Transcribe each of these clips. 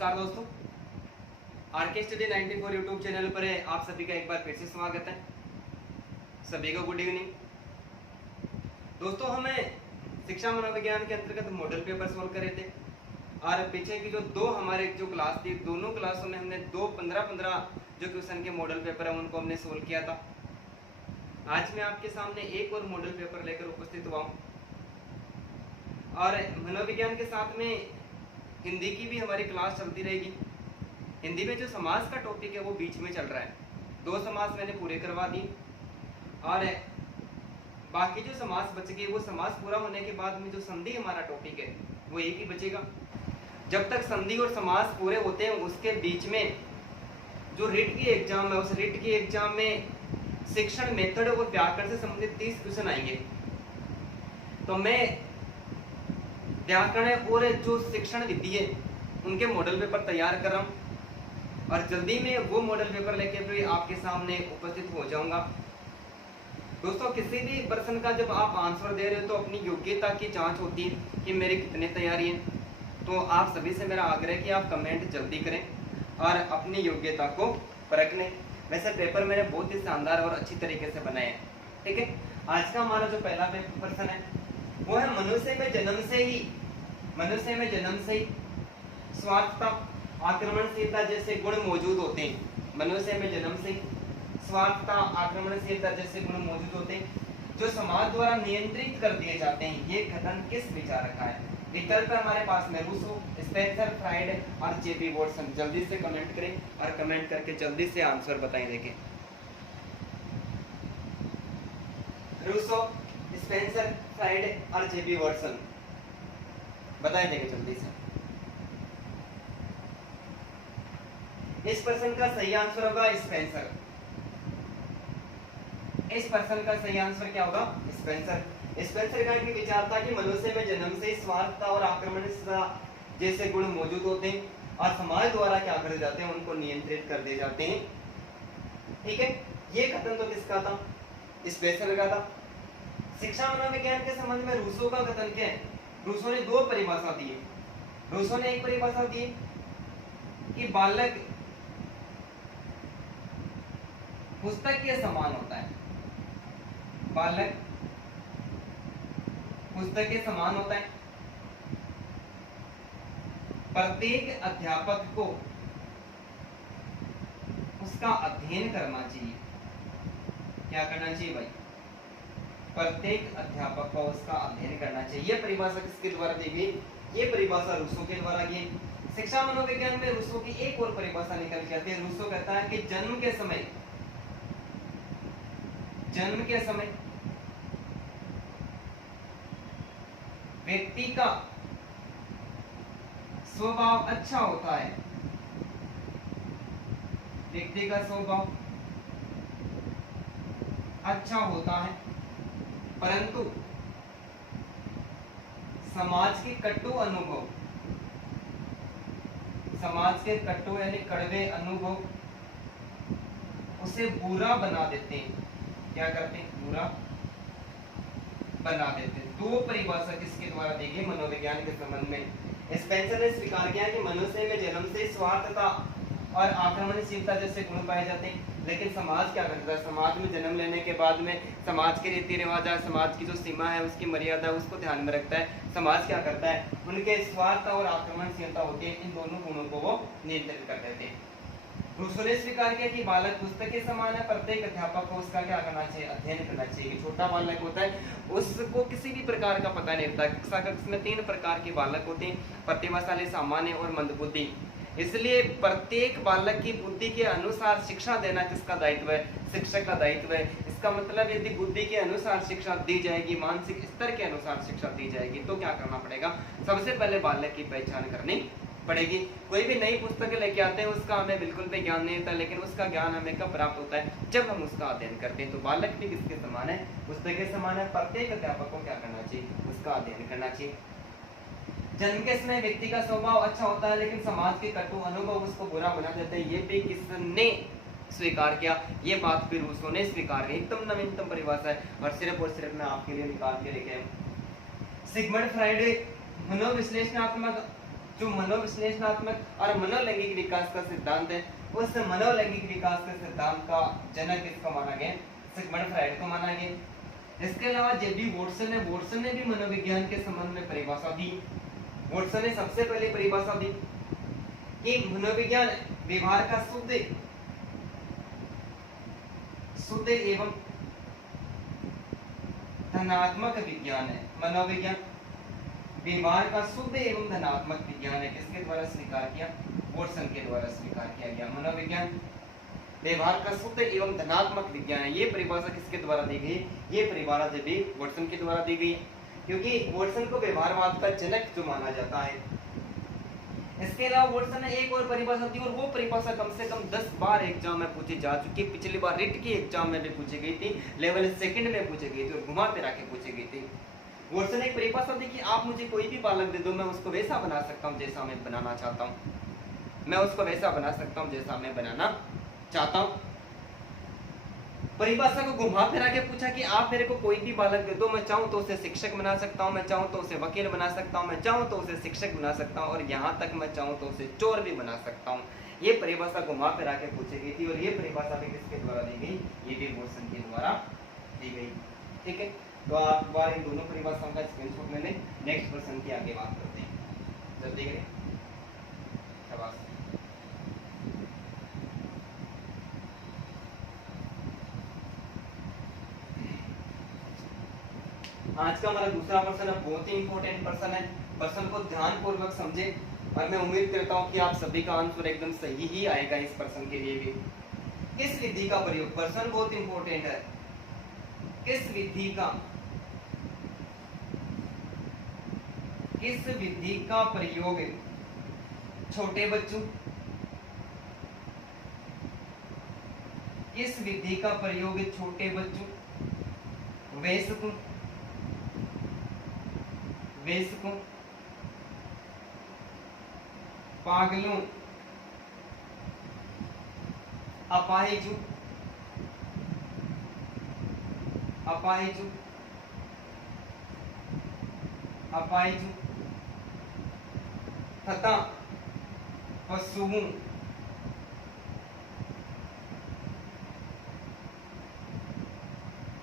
नमस्कार दोस्तों, R K study 94 YouTube channel पर आप सभी का एक बार फिर से स्वागत है। सभी को गुड इवनिंग। दोस्तों, हमें शिक्षा मनोविज्ञान के अंतर्गत मॉडल पेपर सोल्व करे थे और पीछे की जो हमारे क्लास थी, दोनों क्लासों में हमने 15 जो क्वेश्चन के मॉडल पेपर है उनको हमने सोल्व किया था। आज मैं आपके सामने एक और मॉडल पेपर लेकर उपस्थित हुआ हूँ और मनोविज्ञान के साथ में हिंदी की भी हमारी क्लास चलती रहेगी। हिंदी में जो समास का टॉपिक है वो बीच में चल रहा है। 2 समास मैंने पूरे करवा दी और बाकी जो समास बच गए वो समास पूरा होने के बाद में जो संधि हमारा टॉपिक है वो एक ही बचेगा। जब तक संधि और समास पूरे होते हैं उसके बीच में जो रिट की एग्जाम है उस रिट की एग्जाम में शिक्षण मेथड और व्याकरण से संबंधित 30 क्वेश्चन आएंगे। तो मैं व्याकरण और जो शिक्षण विधि है उनके मॉडल पेपर तैयार कर रहा हूं और जल्दी में वो मॉडल पेपर लेके फिर आपके सामने उपस्थित हो जाऊंगा। दोस्तों, किसी भी प्रश्न का जब आप आंसर दे रहे हो तो अपनी योग्यता की जांच होती है कि मेरी कितनी तैयारी है। तो आप सभी से मेरा आग्रह है कि आप कमेंट जल्दी करें और अपनी योग्यता को परख लें। वैसे पेपर मैंने बहुत ही शानदार और अच्छी तरीके से बनाए हैं। ठीक है, आज का हमारा जो पहला प्रश्न है वो है मनुष्य में जन्म से ही स्वार्थता, आक्रमणशीलता जैसे गुण मौजूद होते हैं। मनुष्य में जन्म से ही स्वार्थता, आक्रमणशीलता जैसे गुण मौजूद होते हैं जो समाज द्वारा नियंत्रित कर दिए जाते हैं। ये कथन किस विचारक का है? विकल्प हमारे पास में रूसो, स्पेंसर, फ्राइड और जेबी वॉटसन। जल्दी से कमेंट करें और कमेंट करके जल्दी से आंसर बताएं। देखें, रूसो, स्पेंसर, फ्राइड और जेबी वॉटसन बताए देंगे जल्दी से। इस प्रश्न का सही आंसर होगा स्पेंसर। इस प्रश्न का सही आंसर क्या होगा? स्पेंसर। स्पेंसर का कि विचार था कि मनुष्य में जन्म से ही स्वार्थता और आक्रमणशीलता जैसे गुण मौजूद होते हैं और समाज द्वारा क्या कर जाते हैं, उनको नियंत्रित कर दिए जाते हैं। ठीक है, ये कथन तो किसका था? स्पेंसर का था। शिक्षा मनोविज्ञान के संबंध में रूसो का कथन क्या है? रूसो ने 2 परिभाषा दी है। रूसो ने एक परिभाषा दी कि बालक पुस्तक के समान होता है। बालक पुस्तक के समान होता है। प्रत्येक अध्यापक को उसका अध्ययन करना चाहिए। क्या करना चाहिए भाई? प्रत्येक अध्यापक को उसका अध्ययन करना चाहिए। यह परिभाषा किसके द्वारा दी गई? ये परिभाषा रूसो के द्वारा दी। शिक्षा मनोविज्ञान में रूसो की एक और परिभाषा निकल के आती है। रूसो कहता है कि जन्म के समय व्यक्ति का स्वभाव अच्छा होता है। व्यक्ति का स्वभाव अच्छा होता है, परंतु समाज के कटु यानी कड़वे अनुभव उसे बुरा बना देते हैं। क्या करते हैं? बुरा बना देते हैं। 2 परिभाषा किसके द्वारा दी गई मनोविज्ञान के संबंध में? स्पेंसर ने स्वीकार किया कि मनुष्य में जन्म से स्वार्थता और आक्रमणशीलता जैसे गुण पाए जाते हैं, लेकिन समाज क्या करता है? समाज में जन्म लेने के बाद में समाज के रीति रिवाज, समाज की जो सीमा है, उसकी मर्यादा है, उसको ध्यान में रखता है। समाज क्या करता है? उनके स्वार्थ और आक्रमणशीलता होती है, इन दोनों गुणों को वो नियंत्रित कर देते हैं। रूसो ने स्वीकार किया कि बालक पुस्तक के समान है। प्रत्येक अध्यापक को उसका क्या करना चाहिए? अध्ययन करना चाहिए। छोटा बालक होता है उसको किसी भी प्रकार का पता नहीं होता। कक्षा कक्ष में 3 प्रकार के बालक होते हैं, प्रतिभाशाली, सामान्य और मंदबुद्धि। इसलिए प्रत्येक बालक की बुद्धि के अनुसार शिक्षा देना किसका दायित्व है? शिक्षक का दायित्व है। इसका मतलब यदि बुद्धि के अनुसार शिक्षा दी जाएगी, मानसिक स्तर के अनुसार शिक्षा दी जाएगी, तो क्या करना पड़ेगा? सबसे पहले बालक की पहचान करनी पड़ेगी। कोई भी नई पुस्तक लेके आते हैं उसका हमें बिल्कुल भी ज्ञान नहीं होता, लेकिन उसका ज्ञान हमें कब प्राप्त होता है? जब हम उसका अध्ययन करते हैं। तो बालक भी किसके समान है? पुस्तक के समान है। प्रत्येक अध्यापक को क्या करना चाहिए? उसका अध्ययन करना चाहिए। जन्म के समय व्यक्ति का स्वभाव अच्छा होता है, लेकिन समाज के कटु अनुभव उसको बुरा बना देते हैं। ये भी किसने स्वीकार किया? ये बात भी रूसो ने स्वीकार की। एकदम नवीनतम परिभाषा है और सिर्फ मैं आपके लिए निकाल के लेके आया हूं। सिगमंड फ्राइड मनोविश्लेषणात्मक जो मनोविश्लेषणात्मक और मनोलैंगिक विकास का सिद्धांत है, उस मनोलैंगिक विकास के सिद्धांत का जनक किसको माना गया? सिगमंड फ्राइड को माना गया। इसके अलावा जेबी वॉटसन है, वॉटसन ने भी मनोविज्ञान के संबंध में परिभाषा दी। वॉटसन ने सबसे पहले परिभाषा दी कि मनोविज्ञान व्यवहार का शुद्ध एवं धनात्मक विज्ञान है। मनोविज्ञान व्यवहार का शुद्ध एवं धनात्मक विज्ञान है। किसके द्वारा स्वीकार किया? वॉटसन के द्वारा स्वीकार किया गया। मनोविज्ञान व्यवहार का शुद्ध एवं धनात्मक विज्ञान है। ये परिभाषा किसके द्वारा दी गई? ये परिभाषा जेबी वॉटसन के द्वारा दी गई, क्योंकि वॉटसन को व्यवहारवाद का जनक जो माना जाता है। इसके अलावा वॉटसन ने एक और परिभाषा दी, और वो परिभाषा कम से कम 10 बार एग्जाम में पूछी जा चुकी। पिछली बार रिट की एग्जाम में भी पूछी गई थी, लेवल 2 में पूछी गई थी और घुमा फिरा के पूछी गई थी। वॉटसन ने एक परिभाषा दी कि आप मुझे कोई भी बालक दे दो, मैं उसको वैसा बना सकता हूँ जैसा मैं बनाना चाहता हूँ। मैं उसको वैसा बना सकता हूँ जैसा मैं बनाना चाहता हूँ। परिभाषा को घुमा फिरा के पूछा कि आप मेरे को कोई भी बालक दे दो, मैं चाहूँ तो उसे शिक्षक बना सकता हूँ, मैं चाहूँ तो उसे वकील बना सकता हूँ, मैं चाहूँ तो उसे शिक्षक बना सकता हूँ, और यहाँ तक मैं चाहूँ तो उसे चोर भी बना सकता हूँ। ये परिभाषा घुमा फिरा के पूछी गई थी, और ये परिभाषा भी किसके द्वारा दी गई? ये भी वॉटसन के द्वारा दी गई। ठीक है, तो आप बार इन दोनों परिभाषाओं का स्क्रीनशॉट ले लें। नेक्स्ट प्रश्न की आगे बात करते हैं, जल्दी करें। शाबाश। आज का हमारा दूसरा प्रश्न है, बहुत ही इंपॉर्टेंट प्रश्न है। प्रश्न को ध्यानपूर्वक समझे, और मैं उम्मीद करता हूं कि आप सभी का आंसर एकदम सही ही आएगा इस प्रश्न के लिए भी। किस विधि का प्रयोग, प्रश्न बहुत इंपॉर्टेंट है, किस विधि का प्रयोग छोटे बच्चों, किस विधि का प्रयोग छोटे बच्चों, वयस्कों, पागलों, अपाहिजों तथा पशुओं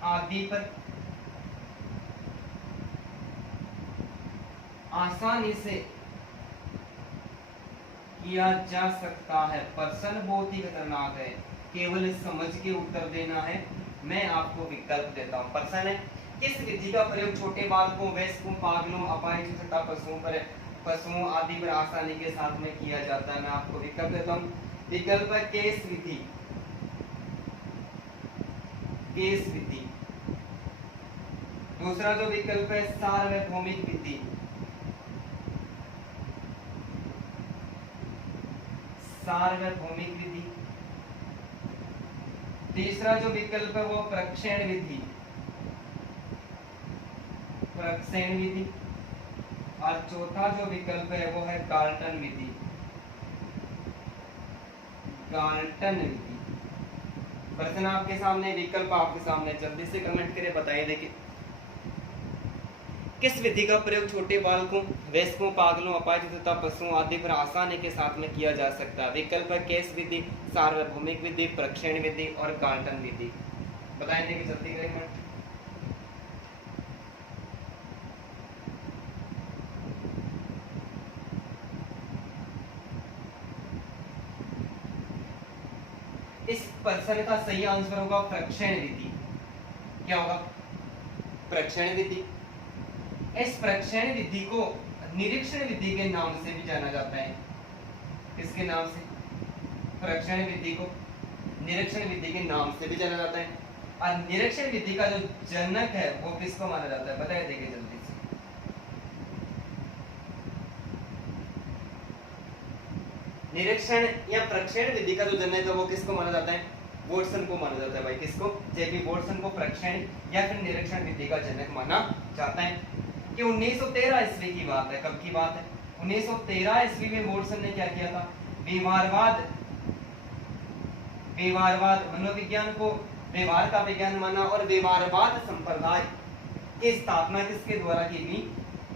आदि पर आसानी से किया जा सकता है। प्रश्न बहुत ही खतरनाक है, केवल समझ के उत्तर देना है। मैं आपको विकल्प देता हूं। प्रश्न है, किस विधि का प्रयोग छोटे बालकों, वयस्कों, पागलों, अपाहिजों तथा पशुओं आदि पर आसानी के साथ में किया जाता है? मैं आपको विकल्प देता हूं। विकल्प है केस विधि, दूसरा जो विकल्प है सार्वभौमिक विधि, तीसरा जो विकल्प है वो प्रक्षेण विधि, और चौथा जो विकल्प है वो है गाल्टन विधि। प्रश्न आपके सामने, विकल्प आपके सामने, जल्दी से कमेंट करके बताइए। देखिए, किस विधि का प्रयोग छोटे बालकों, वयस्कों, पागलों, अपाहिजों तथा पशुओं आदि पर आसानी के साथ में किया जा सकता है? विकल्प है केस विधि, सार्वभौमिक विधि, प्रक्षेण विधि और गाल्टन विधि। बताएं, देखिए जल्दी करें। इस प्रश्न का सही आंसर होगा प्रक्षेण विधि। क्या होगा? प्रक्षेण विधि। इस प्रक्षेण विधि को निरीक्षण विधि के नाम से भी जाना जाता है। किसके नाम से? प्रक्षेण विधि को निरीक्षण विधि के नाम से भी जाना जाता है। और निरीक्षण विधि का जो जनक है वो किसको माना जाता है? बताइए, देखिए जल्दी से। निरीक्षण या प्रक्षेण विधि का जो जनक है वो किसको माना जाता है? वॉटसन को माना जाता है भाई। किसको? जेबी वॉटसन को प्रक्षेण या फिर निरीक्षण विधि का जनक माना जाता है। कि 1913 ईस्वी की बात है। कब की बात है? 1913 ईस्वी में वॉटसन ने क्या किया था? व्यवहारवाद मनोविज्ञान को व्यवहार का विज्ञान माना, और व्यवहारवाद संप्रदाय की स्थापना किसके द्वारा की गई?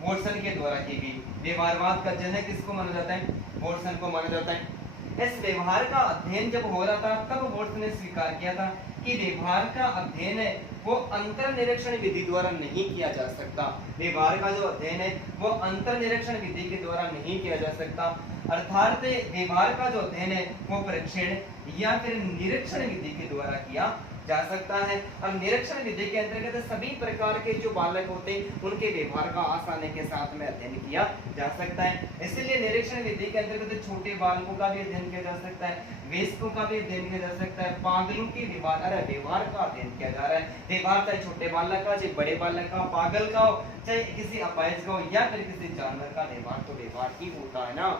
वॉटसन के द्वारा की गई। व्यवहारवाद का जनक किसको माना जाता है? वॉटसन को माना जाता है। इस व्यवहार का अध्ययन जब हो रहा था तब वॉटसन ने स्वीकार किया था कि व्यवहार का अध्ययन है वो अंतर्निरीक्षण विधि द्वारा नहीं किया जा सकता। व्यवहार का जो अध्ययन है वो अंतर्निरीक्षण विधि के द्वारा नहीं किया जा सकता, अर्थात व्यवहार का जो अध्ययन है वो परीक्षण या फिर निरीक्षण विधि के द्वारा किया जा सकता है। और निरीक्षण विधि के अंतर्गत सभी प्रकार के जो बालक होते हैं उनके व्यवहार का आसानी के साथ में अध्ययन किया जा सकता है। इसलिए निरीक्षण विधि के अंतर्गत छोटे बालकों का भी अध्ययन किया जा सकता है, वयस्कों का भी अध्ययन किया जा सकता है, पागलों के व्यवहार का अध्ययन किया जा रहा है। व्यवहार चाहे छोटे बालक का, चाहे बड़े बालक का, पागल का हो, चाहे किसी अपाहिज का हो या फिर किसी जानवर का, व्यवहार तो व्यवहार ही होता है ना।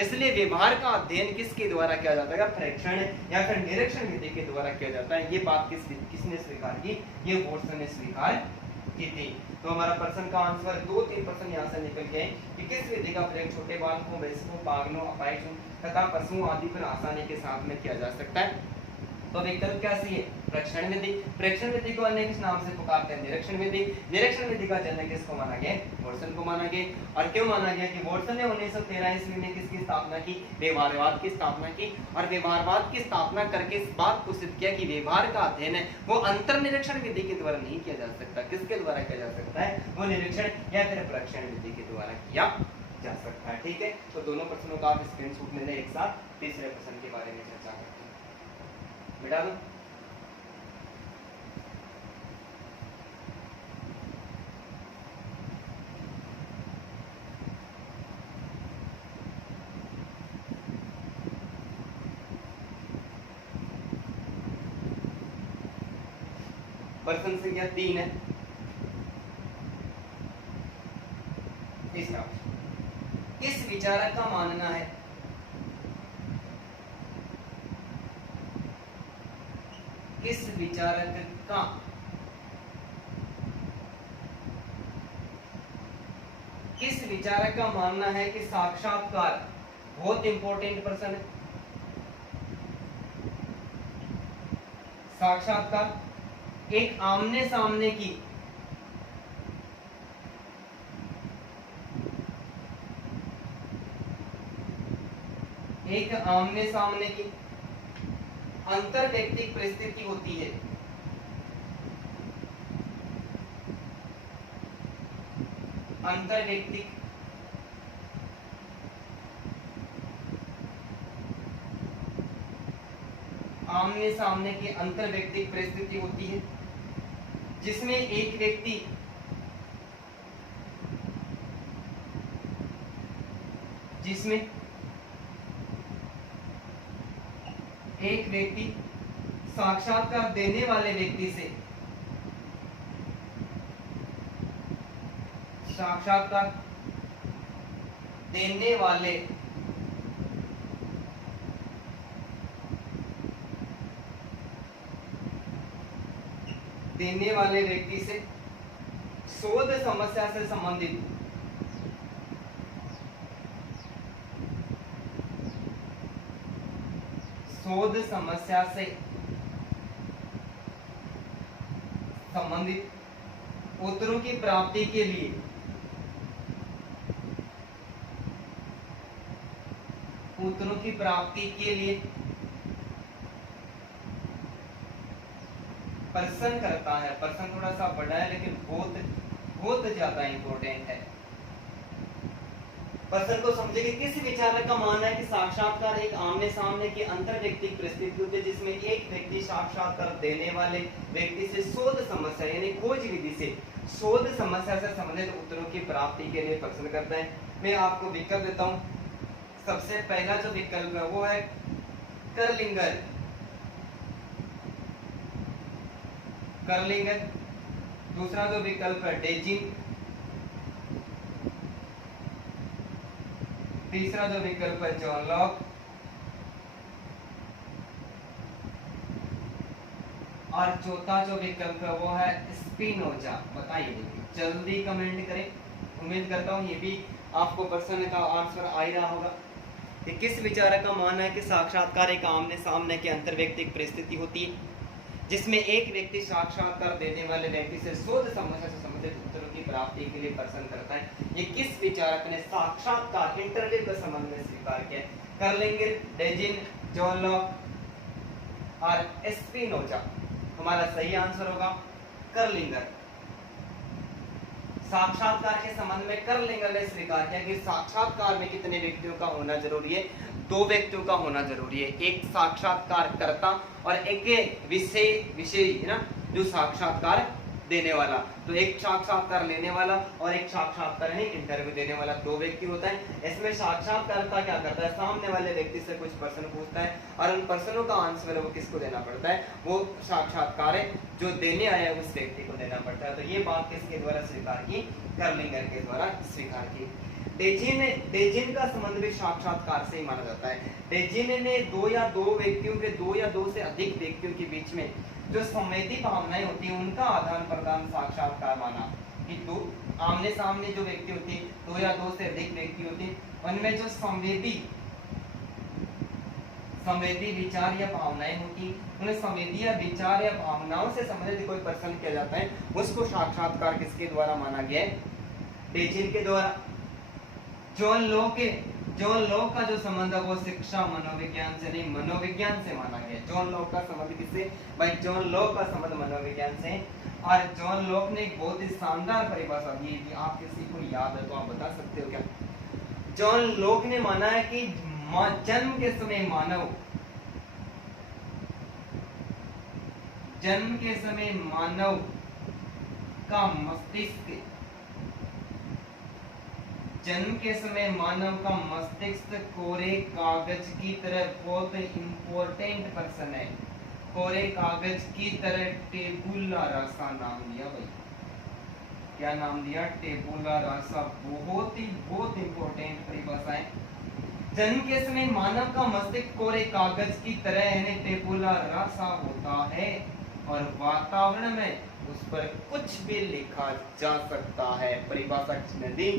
इसलिए व्यवहार का अध्ययन किसके द्वारा किया जाता है? परीक्षण या फिर निरीक्षण विधि के द्वारा किया जाता है। ये बात किसने स्वीकार की? ये वॉटसन ने स्वीकार की थी। तो हमारा प्रश्न का आंसर 2-3 प्रश्न यहाँ से निकल गए कि किस विधि का प्रयोग छोटे बालकों, वयस्कों, पागलों, अपाहिजों तथा पशुओं आदि पर आसानी के साथ में किया जा सकता है। तो विकल्प क्या सही है? परीक्षण विधि। परीक्षण विधि को अन्य किस नाम से पुकारते हैं? निरीक्षण विधि। निरीक्षण विधि का जनक किसको माना गया? वॉटसन को माना गया। और क्यों माना गया कि वॉटसन ने 1913 ईस्वी में किसकी स्थापना की? व्यवहारवाद की स्थापना की। और व्यवहारवाद की स्थापना करके इस बात को सिद्ध किया कि व्यवहार का अध्ययन है वो अंतर्निरीक्षण विधि के द्वारा नहीं किया जा सकता। किसके द्वारा किया जा सकता है? वो निरीक्षण या फिर परीक्षण विधि के द्वारा किया जा सकता है। ठीक है, तो दोनों प्रश्नों का आप स्क्रीनशॉट ले लें एक साथ। तीसरे प्रश्न के बारे में चर्चा करते हैं। मिटा दो। प्रश्न संख्या 3 है। तीसरा, किस विचारक का मानना है किस विचारक का किस विचारक का मानना है कि साक्षात्कार, बहुत इंपॉर्टेंट प्रश्न है, साक्षात्कार एक आमने सामने की अंतर व्यक्तिक परिस्थिति होती है। अंतर व्यक्तिक आमने सामने की अंतर व्यक्तिक परिस्थिति होती है जिसमें एक व्यक्ति साक्षात्कार देने वाले व्यक्ति से देने वाले व्यक्ति से शोध समस्या से संबंधित उत्तरों की प्राप्ति के लिए प्रश्न करता है। प्रश्न थोड़ा सा बड़ा है लेकिन बहुत ज्यादा इंपॉर्टेंट है। प्रश्न को समझे कि किस विचारक का मानना है कि साक्षात्कार एक आमने सामने की अंतर व्यक्तिक परिस्थिति होती है जिसमें एक व्यक्ति साक्षात्कार देने वाले व्यक्ति से शोध समस्या यानी खोज विधि से शोध समस्या से संबंधित उत्तरों की प्राप्ति के लिए प्रश्न करता है। मैं आपको विकल्प देता हूं। सबसे पहला जो विकल्प है वो है करलिंगर। दूसरा जो विकल्प है डेजिंग। तीसरा जो विकल्प है जॉन लॉक। और चौथा जो विकल्प है वो है स्पिनोजा। बताइए, जल्दी कमेंट करें। उम्मीद करता हूं ये भी आपको प्रश्न का आंसर आ ही रहा होगा कि किस विचारक का मानना है कि साक्षात्कार एक आमने सामने की अंतर व्यक्तिक परिस्थिति होती है जिसमें एक व्यक्ति साक्षात्कार देने वाले व्यक्ति से शोध समस्या से संबंधित उत्तरों की प्राप्ति के लिए पर्सन करता है, ये किस विचारक ने साक्षात्कार इंटरव्यू के संबंध में स्वीकार किया? कर्लिंगर, डेजिन, जॉन लॉक और स्पिनोजा। हमारा सही आंसर होगा कर्लिंगर। साक्षात्कार के संबंध में कर्लिंगर ने स्वीकार किया कि साक्षात्कार में कितने व्यक्तियों का होना जरूरी है? 2 व्यक्तियों का होना जरूरी है, एक साक्षात्कारकर्ता और एक विषय है ना, जो साक्षात्कार देने वाला। तो एक साक्षात्कार लेने वाला और एक साक्षात्कार नहीं इंटरव्यू देने वाला, 2 व्यक्ति होता है। इसमें साक्षात्कारकर्ता क्या करता है? सामने वाले व्यक्ति से कुछ प्रश्न पूछता है और उन प्रश्नों का आंसर वो किसको देना पड़ता है? वो साक्षात्कार जो देने आया है उस व्यक्ति को देना पड़ता है। तो ये बात किसके द्वारा स्वीकार की? कर्लिंगर के द्वारा स्वीकार की। डेजिन का संबंध भी साक्षात्कार से ही माना जाता है। डेजिन ने 2 या 2 व्यक्तियों के 2 या 2 से अधिक व्यक्तियों के बीच में जो संवेदी भावनाएं होती हैं उनका आदान प्रदान साक्षात्कार माना कि 2 आमने सामने जो व्यक्ति होती है, 2 या 2 से अधिक व्यक्ति होती है, उनमें जो संवेदी विचार या भावनाएं होती, उन्हें संवेदी या विचार या भावनाओं से संबंधित कोई प्रश्न किया जाता है, उसको साक्षात्कार किसके द्वारा माना गया है? डेजिन के द्वारा। जॉन लॉक का जो संबंध है वो शिक्षा मनोविज्ञान से नहीं, मनोविज्ञान से माना गया। जॉन लॉक का संबंध किससे? भाई जॉन लॉक का संबंध मनोविज्ञान से। और जॉन लॉक ने एक बहुत ही शानदार परिभाषा दी है, आप किसी को याद है तो आप बता सकते हो क्या? जॉन लॉक ने माना है कि जन्म के समय मानव का मस्तिष्क कोरे कागज की तरह बहुत इंपॉर्टेंट पर्सन है। कोरे कागज की तरह टेबुला रासा नाम दिया भाई। क्या नाम दिया? टेबुला रासा। बहुत इंपॉर्टेंट परिभाषा है। जन्म के समय मानव का मस्तिष्क कोरे कागज की तरह यानी टेबुला रासा होता है और वातावरण में उस पर कुछ भी लिखा जा सकता है। परिभाषा किसने दी?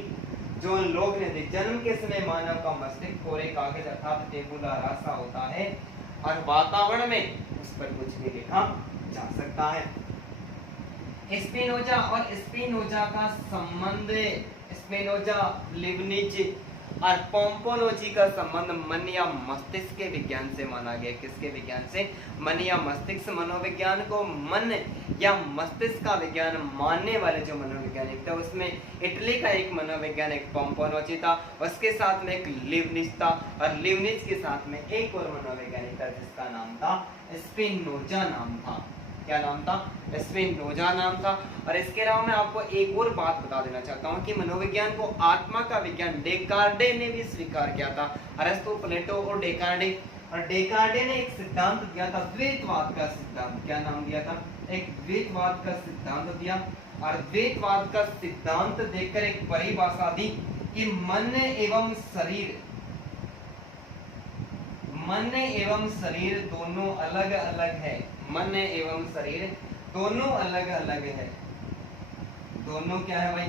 जॉन लॉक ने दी। जन्म के समय मानव का मस्तिष्क कोरे कागज अर्थात टेबुला रासा होता है और वातावरण में उस पर कुछ भी लिखा जा सकता है। स्पिनोजा और स्पिनोजा का संबंध, स्पिनोजा, लिबनिज और पोम्पोलोजी का संबंध मन या मस्तिष्क के विज्ञान से माना गया। किसके विज्ञान से? मन या मस्तिष्क। मनोविज्ञान को मन या मस्तिष्क का विज्ञान मानने वाले जो मनोवैज्ञानिक थे उसमें इटली का एक मनोवैज्ञानिक पोम्पोलोजी था, उसके साथ में एक लिबनिज था और लिबनिज के साथ में एक और मनोवैज्ञानिक था जिसका नाम था स्पिनोजा नाम था। क्या नाम था? स्पिनोजा नाम था। और इसके अलावा मैं आपको एक और बात बता देना चाहता हूँ कि मनोविज्ञान को आत्मा का विज्ञान डेकार्डे ने भी स्वीकार किया था। अरस्तु, प्लेटो और डेकार्डे। और डेकार्डे ने एक सिद्धांत दिया था, द्वैतवाद का सिद्धांत। क्या नाम दिया था? एक द्वैतवाद का सिद्धांत दिया। और द्वैतवाद का सिद्धांत देकर एक परिभाषा दी कि मन एवं शरीर दोनों अलग अलग है। मन एवं शरीर दोनों अलग अलग है। दोनों क्या है भाई?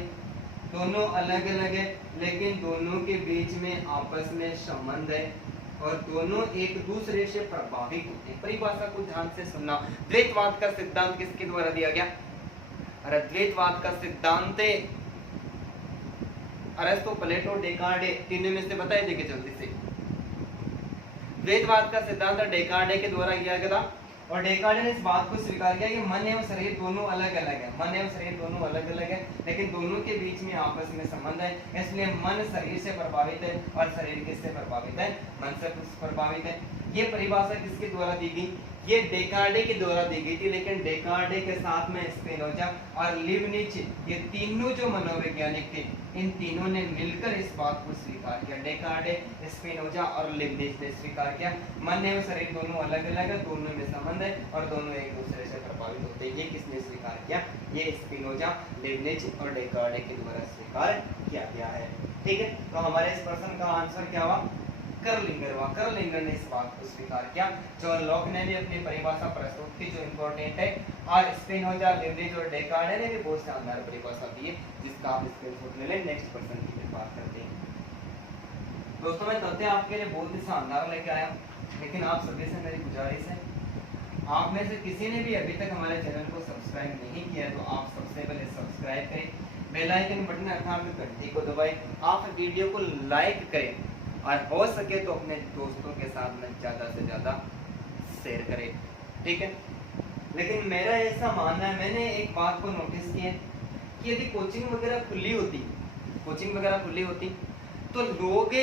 दोनों अलग अलग है, लेकिन दोनों के बीच में आपस में संबंध है और दोनों एक दूसरे से प्रभावित होते हैं। परिभाषा को ध्यान से सुनना। द्वैतवाद का सिद्धांत किसके द्वारा दिया गया? अरे द्वैतवाद का सिद्धांत अरस्तु, प्लेटो, डेकार्डे, तीनों में से बताइए देखिए जल्दी से। द्वैतवाद का सिद्धांत डेकार्डे के द्वारा किया गया था और डेकार्डे ने इस बात को स्वीकार किया कि मन एवं शरीर दोनों अलग अलग है। मन एवं शरीर दोनों अलग अलग है, लेकिन दोनों के बीच में आपस में संबंध है। इसलिए मन शरीर से प्रभावित है और शरीर किससे प्रभावित है? मन से प्रभावित है। ये परिभाषा किसके द्वारा दी गई? ये डेकार्डे के द्वारा दी गई थी, लेकिन डेकार्डे के साथ में स्पिनोजा और लिबनिज, ये तीनों जो मनोवैज्ञानिक थे, इन तीनों ने मिलकर इस बात को स्वीकार किया। डेकार्डे, स्पिनोजा और लिबनिज ने स्वीकार किया मन एवं शरीर दोनों अलग अलग है, दोनों में संबंध है और दोनों एक दूसरे से प्रभावित होते हैं। ये किसने स्वीकार किया? ये स्पिनोजा, लिबनिज और डेकार्डे के द्वारा स्वीकार किया गया है। ठीक है, तो हमारे इस प्रश्न का आंसर क्या हुआ? कर्लिंगर हुआ। कर्लिंगर ने इस बात को स्वीकार किया। जॉन लॉक ने भी अपनी परिभाषा प्रस्तुत की जो इम्पोर्टेंट है, और स्पिनोजा, लिबनिज और डेकार्डे ने भी बहुत शानदार परिभाषा दी है जिसका आप स्क्रीनशॉट ले लें। नेक्स्ट पर्सन की फिर बात करते हैं। दोस्तों मैं तथ्य आपके लिए बहुत ही शानदार लेके आया, लेकिन आप सभी से मेरी गुजारिश है, आप में से किसी ने भी अभी तक हमारे चैनल को सब्सक्राइब नहीं किया तो आप सबसे पहले सब्सक्राइब करें, बेल आइकन बटन अर्थात घंटी को दबाएं, आप वीडियो को लाइक करें और हो सके तो अपने दोस्तों के साथ में ज़्यादा से ज़्यादा शेयर करें, ठीक है। लेकिन मेरा ऐसा मानना है, मैंने एक बात को नोटिस किया है कि यदि कोचिंग वगैरह खुली होती तो लोग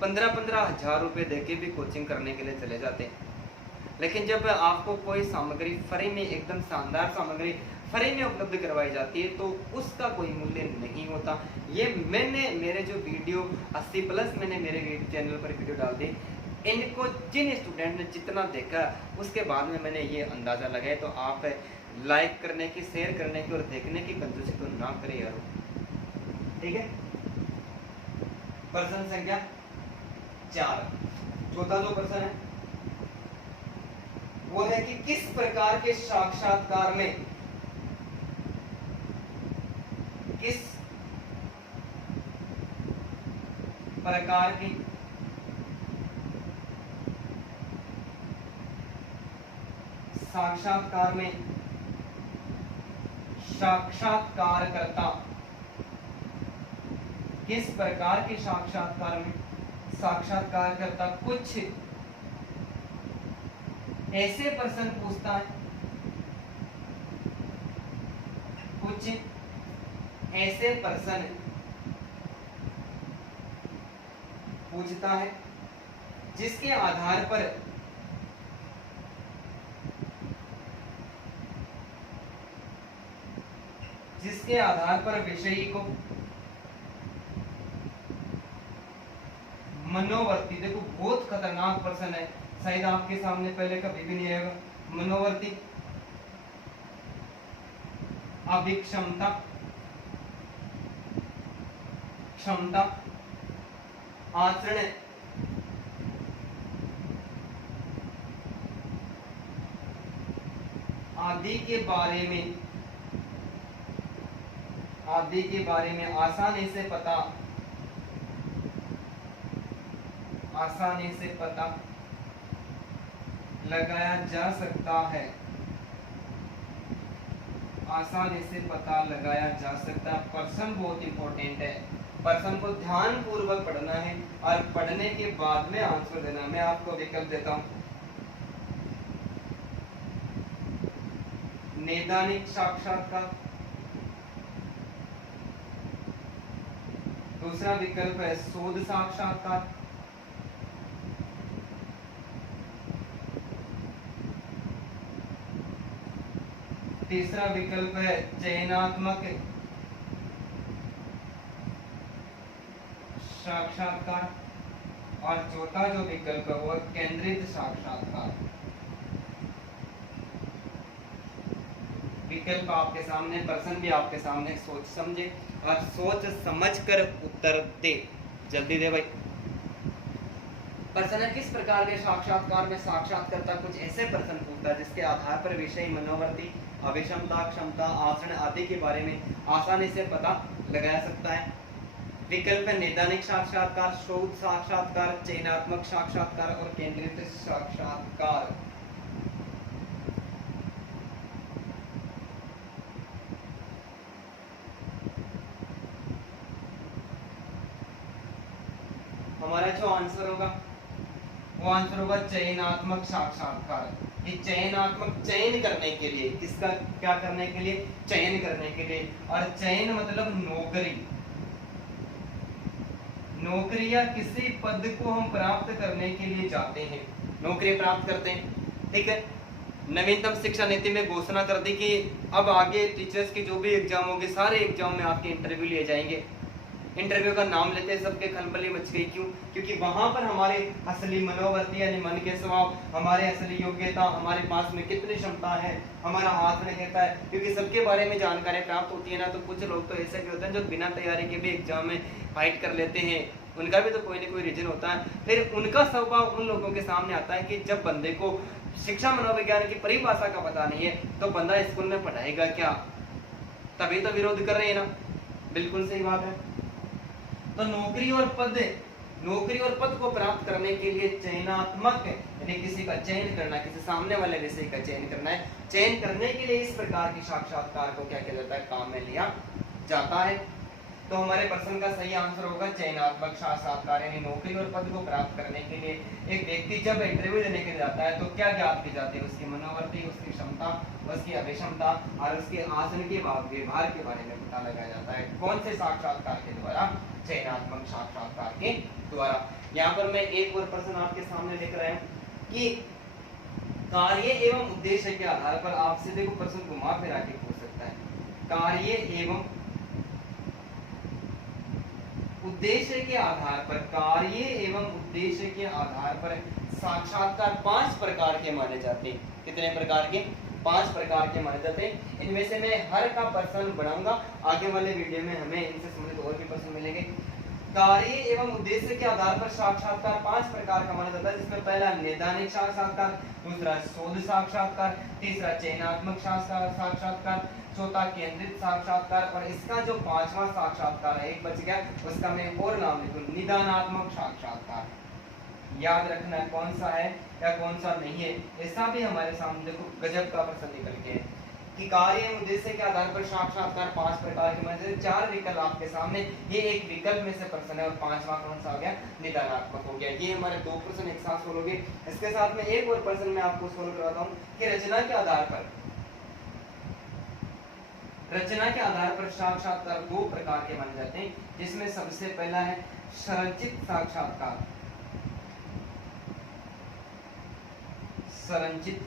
15-15 हज़ार रुपये देके भी कोचिंग करने के लिए चले जाते हैं। लेकिन जब आपको कोई सामग्री फ्री में, एकदम शानदार सामग्री फ्री में उपलब्ध करवाई जाती है तो उसका कोई मूल्य नहीं होता। ये मैंने मेरे जो वीडियो 80+ मैंने मेरे चैनल पर वीडियो डाल दी, इनको जिन स्टूडेंट ने जितना देखा उसके बाद में मैंने ये अंदाज़ा लगाया। तो आप लाइक करने की, शेयर करने की और देखने की कंजूसी तो ना करें यार, ठीक है। प्रश्न संख्या 4, चौथा जो प्रश्न है वो है कि किस प्रकार के साक्षात्कार में किस प्रकार की साक्षात्कार में साक्षात्कारकर्ता, किस प्रकार के साक्षात्कार में साक्षात्कारकर्ता कुछ ऐसे प्रश्न पूछता है, कुछ ऐसे प्रश्न पूछता है जिसके आधार पर विषयी को मनोवर्ती, देखो बहुत खतरनाक प्रश्न है, शायद आपके सामने पहले कभी भी नहीं आएगा। मनोवर्ती, अभिक्षमता, क्षमता, आचरण आदि के बारे में आसानी से पता लगाया जा सकता है, आसानी से पता लगाया जा सकता है। प्रश्न बहुत इंपॉर्टेंट है, प्रश्न को ध्यान पूर्वक पढ़ना है और पढ़ने के बाद में आंसर देना। मैं आपको विकल्प देता हूं, नैदानिक साक्षात्कार, दूसरा विकल्प है शोध साक्षात्कार, तीसरा विकल्प है चयनात्मक साक्षात्कार और चौथा जो विकल्प है वो केंद्रित साक्षात्कार। विकल्प आपके सामने, प्रश्न भी आपके सामने, सोच समझे और सोच समझकर उत्तर दे, जल्दी दे भाई। प्रश्न है किस प्रकार के साक्षात्कार में साक्षात्कारकर्ता कुछ ऐसे प्रश्न पूछता है जिसके आधार पर विषय, मनोवर्ती, अभिक्षमता, क्षमता, आचरण आदि के बारे में आसानी से पता लगाया सकता है। विकल्प है नैदानिक साक्षात्कार, शोध साक्षात्कार, चयनात्मक साक्षात्कार और केंद्रित साक्षात्कार। हमारा जो आंसर होगा वो आंसर होगा चयनात्मक साक्षात्कार। ये चयनात्मक, चयन करने के लिए, किसका क्या करने के लिए? चयन करने के लिए। और चयन मतलब नौकरी या किसी पद को हम प्राप्त करने के लिए जाते हैं, नौकरी प्राप्त करते हैं, ठीक है। नवीनतम शिक्षा नीति में घोषणा कर दी कि अब आगे टीचर्स की जो भी एग्जाम होगी, सारे एग्जाम में आपके इंटरव्यू लिए जाएंगे। इंटरव्यू का नाम लेते हैं सबके खलबली मच गई, क्यों? क्योंकि वहां पर हमारे असली मनोवर्ती यानी मन के स्वभाव, हमारे असली योग्यता, हमारे पास में कितनी क्षमता है, हमारा आचरण कहता है, क्योंकि सबके बारे में जानकारी प्राप्त होती है ना। तो कुछ लोग तो ऐसे भी होते हैं जो बिना तैयारी के भी एग्जाम में फाइट कर लेते हैं, उनका भी तो कोई ना कोई रीजन होता है। फिर उनका स्वभाव उन लोगों के सामने आता है कि जब बंदे को शिक्षा मनोविज्ञान की परिभाषा का पता नहीं है तो बंदा स्कूल में पढ़ाएगा क्या? तभी तो विरोध कर रहे हैं ना। बिल्कुल सही बात है। तो नौकरी और पद को प्राप्त करने के लिए चयनात्मक यानी किसी का चयन करना, किसी सामने वाले विषय का चयन करना है। चयन करने के लिए इस प्रकार की साक्षात्कार को क्या किया जाता है? काम में लिया जाता है। तो हमारे प्रश्न का सही आंसर होगा चयनात्मक साक्षात्कार, यानी नौकरी और पद को प्राप्त करने के लिए एक व्यक्ति जब इंटरव्यू देने के लिए जाता है तो क्या ज्ञात की जाती है, उसकी मनोवृत्ति, उसकी क्षमता, उसकी अभिक्षमता और उसके आसन के व्यवहार के बारे में पता लगाया जाता है। कौन से साक्षात्कार के द्वारा? चयनात्मक साक्षात्कार के द्वारा। यहाँ पर मैं एक और प्रश्न आपके सामने लिख रहा हूँ कि कार्य एवं उद्देश्य के आधार पर आपसे देखो प्रश्न घुमा फिरा के पूछ सकता है। कार्य एवं उद्देश्य के आधार पर, कार्य एवं उद्देश्य के आधार पर साक्षात्कार 5 प्रकार के माने जाते हैं। कितने प्रकार के? 5 प्रकार के माने जाते हैं। इनमें से मैं हर का प्रश्न बनाऊंगा, आगे वाले वीडियो में हमें इनसे संबंधित और भी प्रश्न मिलेंगे। कार्य एवं उद्देश्य के आधार पर साक्षात्कार 5 प्रकार का माना जाता है, जिसमें पहला नैदानिक साक्षात्कार, दूसरा शोध साक्षात्कार, तीसरा चयनात्मक साक्षात्कार, चौथा केंद्रित साक्षात्कार और इसका जो 5वां साक्षात्कार है, एक बच गया, उसका मैं और नाम लिखूं, निदानात्मक साक्षात्कार। याद रखना कौन सा है या कौन सा नहीं है। ऐसा भी हमारे सामने देखो गजब का प्रश्न निकल के है कि कार्य एवं उद्देश्य के आधार पर साक्षात्कार 5 प्रकार के माने। 4 विकल्प आपके सामने, ये एक विकल्प में से प्रश्न है और 5वां कौन सा हो गया? निदानात्मक हो गया। ये हमारे 2 प्रश्न एक साथ सोल्व हो गए। इसके साथ में एक और प्रश्न मैं आपको सोल्व करवाता हूँ कि रचना के आधार पर साक्षात्कार 2 प्रकार के माने जाते हैं, जिसमें सबसे पहला है संरचित साक्षात्कार, संरचित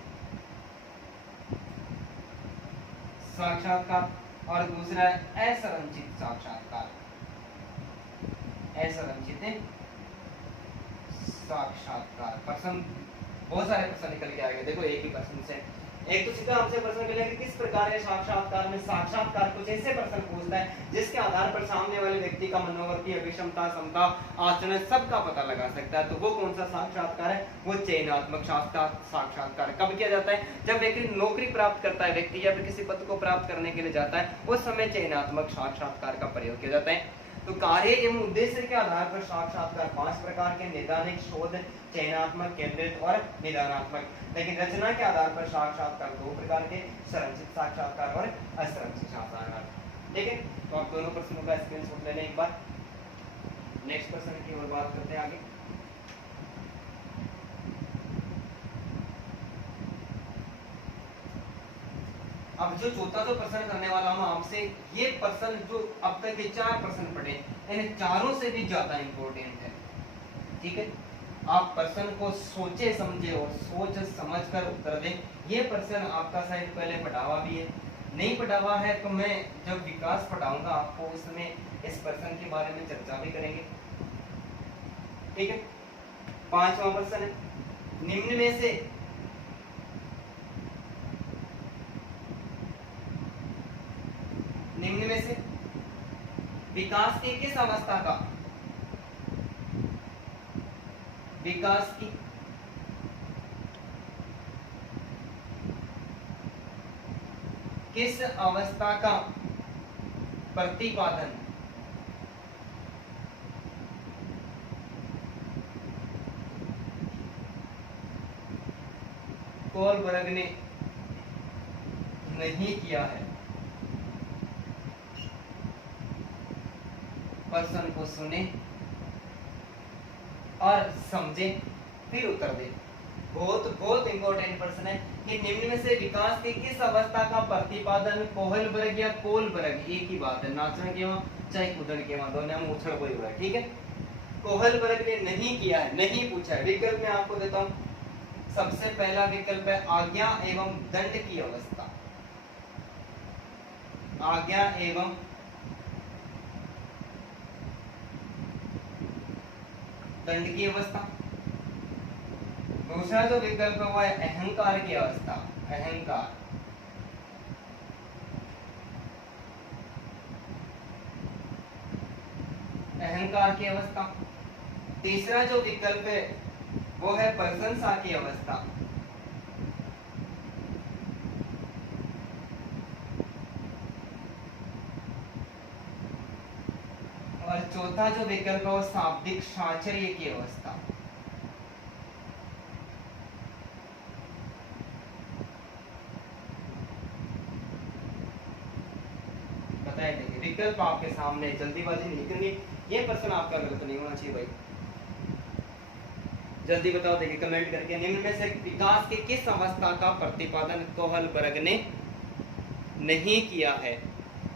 साक्षात्कार और दूसरा है असंरचित साक्षात्कार, असंरचित साक्षात्कार। प्रश्न बहुत सारे प्रश्न निकल के आएंगे, देखो एक ही प्रश्न से। एक तो सीधा हमसे प्रश्न मिलेगा कि किस प्रकार के साक्षात्कार में साक्षात्कार कुछ ऐसे प्रश्न पूछता है जिसके आधार पर सामने वाले व्यक्ति का मनोवृत्ति, अभिक्षमता, क्षमता, आचरण सबका पता लगा सकता है। तो वो कौन सा साक्षात्कार है? वो चयनात्मक साक्षात्कार। कब किया जाता है? जब व्यक्ति नौकरी प्राप्त करता है, व्यक्ति या फिर किसी पद को प्राप्त करने के लिए जाता है, उस समय चयनात्मक साक्षात्कार का प्रयोग किया जाता है। तो कार्य एवं उद्देश्य के आधार पर साक्षात्कार 5 प्रकार के, नैदानिक, शोध, चयनात्मक, केंद्रित और निदानात्मक। लेकिन रचना के आधार पर साक्षात्कार 2 प्रकार के, संरचित साक्षात्कार और असंरचित साक्षात्कार। ठीक है, तो आप दोनों प्रश्नों का स्क्रीनशॉट ले लें एक बार। नेक्स्ट प्रश्न की ओर बात करते हैं आगे। अब जो चौथा जो प्रश्न करने वाला हूं आपसे, ये प्रश्न जो अब तक के 4 प्रश्न पढ़े, इन चारों से भी ज्यादा इंपॉर्टेंट है। ठीक है, आप प्रश्न को सोचे समझे और सोच समझकर उत्तर दें। ये प्रश्न आपका शायद पहले पढ़ा हुआ भी है, नहीं पढ़ा हुआ है तो मैं जब विकास पढ़ाऊंगा आपको उस समय इस प्रश्न के बारे में चर्चा भी करेंगे। ठीक है, 5वां प्रश्न है, निम्न में से विकास की किस अवस्था का, विकास की किस अवस्था का प्रतिपादन कोलबर्ग ने नहीं किया है? प्रश्न को सुने और समझे फिर उत्तर दे। बहुत इंपॉर्टेंट प्रश्न है कि निम्न में से विकास की किस अवस्था का प्रतिपादन कोहलबर्ग या कोलबर्ग, एक ही बात है, नाचन के वहां चाहे कूदन के वहां, दोनों में उछल कोई हुआ है। ठीक है, कोहलबर्ग ने नहीं किया है, नहीं पूछा है। विकल्प मैं आपको देता हूं। सबसे पहला विकल्प है आज्ञा एवं दंड की अवस्था, आज्ञा एवं दंड की अवस्था। दूसरा जो विकल्प है वो है अहंकार की अवस्था, अहंकार। अहंकार की अवस्था। तीसरा जो विकल्प है वो है प्रशंसा की अवस्था। और चौथा जो विकल्प है वो शाब्दिक साचर्य की अवस्था। बताए देखिए, विकल्प आपके सामने, जल्दीबाजी नहीं करनी। ये प्रश्न आपका गलत नहीं होना चाहिए भाई। जल्दी बताओ, देखिए कमेंट करके, निम्न में से विकास की किस अवस्था का प्रतिपादन कोहलबर्ग ने नहीं किया है?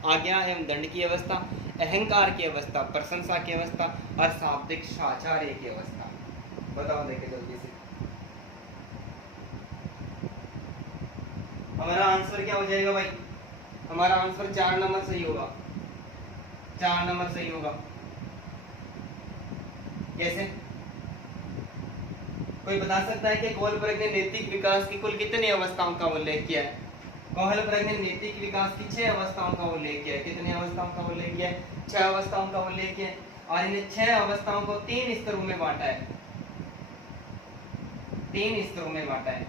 आज्ञा एवं दंड की अवस्था, अहंकार की अवस्था, प्रशंसा की अवस्था और शाब्दिक साचार्य की अवस्था। बताओ देखिए जल्दी से। हमारा आंसर क्या हो जाएगा भाई? हमारा आंसर 4 नंबर सही होगा। 4 नंबर सही होगा। कैसे? कोई बता सकता है कि कोहलबर्ग ने नैतिक विकास की कुल कितनी अवस्थाओं का उल्लेख किया है? कोहलबर्ग ने नैतिक विकास की 6 अवस्थाओं का उल्लेख किया है। कितनी अवस्थाओं का उल्लेख किया है? 6 अवस्थाओं का उल्लेख किया है। और इन 6 अवस्थाओं को 3 स्तरों में बांटा है। 3 स्तरों में बांटा है।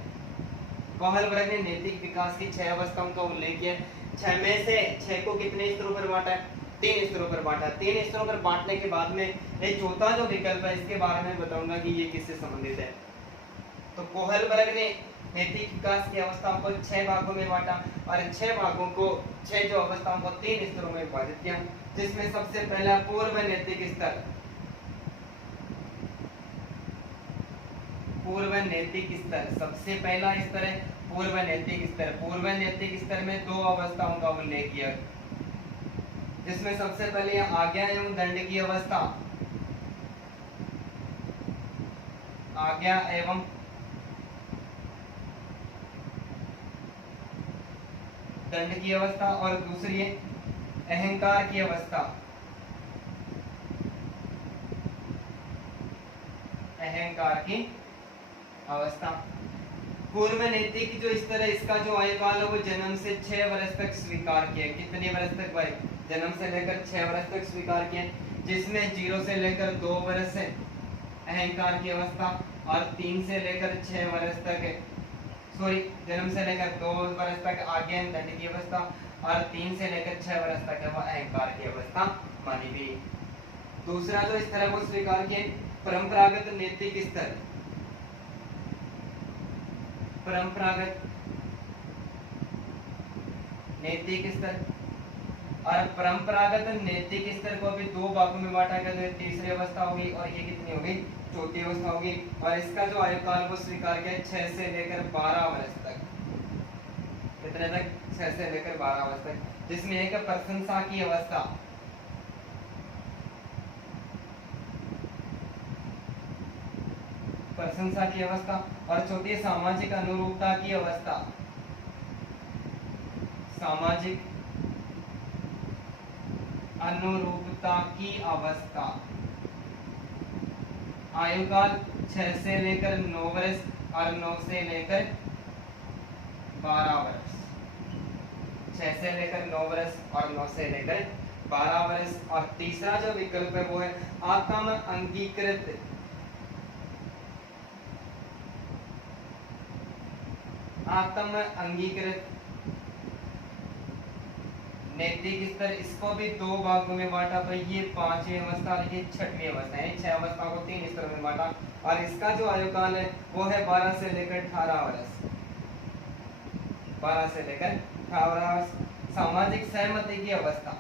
कोहलबर्ग ने नैतिक विकास की 6 अवस्थाओं का उल्लेख किया है। 6 में से 6 को कितने स्तरों पर बांटा है? 3 स्तरों पर बांटा है। 3 स्तरों पर बांटने के बाद में एक चौथा जो विकल्प है, इसके बारे में बताऊंगा कि ये किससे संबंधित है। तो कोहलबर्ग ने नैतिक विकास की अवस्थाओं को 6 भागों में बांटा और 6 भागों को 6 जो अवस्थाओं को 3 स्तरों में विभाजित किया, जिसमें सबसे पहला पूर्व नैतिक स्तर। पूर्व नैतिक स्तर सबसे पहला स्तर है, पूर्व नैतिक स्तर। पूर्व नैतिक स्तर में 2 अवस्थाओं का उल्लेख किया, जिसमें सबसे पहले आज्ञा एवं दंड की अवस्था। आज्ञा एवं दंड की अवस्था और दूसरी है अहंकार की अवस्था। अहंकार की अवस्था। पूर्व नैतिक जो स्तर है, इसका जो आयुकाल है वो जन्म से 6 वर्ष तक स्वीकार किया। कितने वर्ष तक भाई? जन्म से लेकर 6 वर्ष तक स्वीकार किया, जिसमें 0 से लेकर 2 वर्ष है अहंकार की अवस्था और 3 से लेकर 6 वर्ष तक जन्म से लेकर 2 वर्ष तक आज्ञा दंड की अवस्था और 3 से लेकर 6 वर्ष तक है वो अहंकार की अवस्था मानी गई। दूसरा जो स्तर है वो स्वीकार किए परंपरागत नैतिक स्तर। परंपरागत नैतिक स्तर और परंपरागत नैतिक स्तर को भी 2 भागों में बांटा गया। तो तीसरी अवस्था होगी और ये कितनी होगी? चौथी अवस्था होगी। और इसका जो आयुकाल वो स्वीकार किया 6 से लेकर 12 वर्ष तक। कितने तक? 6 से लेकर 12 वर्ष तक, जिसमें एक प्रशंसा की अवस्था। प्रशंसा की अवस्था और चौथी सामाजिक अनुरूपता की अवस्था। सामाजिक अनुरूपता की अवस्था। आयुकाल 6 से लेकर 9 वर्ष और 9 से लेकर 12 वर्ष। 6 से लेकर 9 वर्ष और 9 से लेकर 12 वर्ष। और तीसरा जो विकल्प है वो है आत्म अंगीकृत। आत्म अंगीकृत नैतिक स्तर, इसको भी 2 भागों में बांटा। तो ये 5वीं अवस्था और ये 6वीं अवस्था है। 6 अवस्थाओं को 3 स्तरों में बांटा और इसका जो आयुकाल है वो है 12 से लेकर 18 वर्ष। 12 से लेकर 18 वर्ष। सामाजिक सहमति की अवस्था।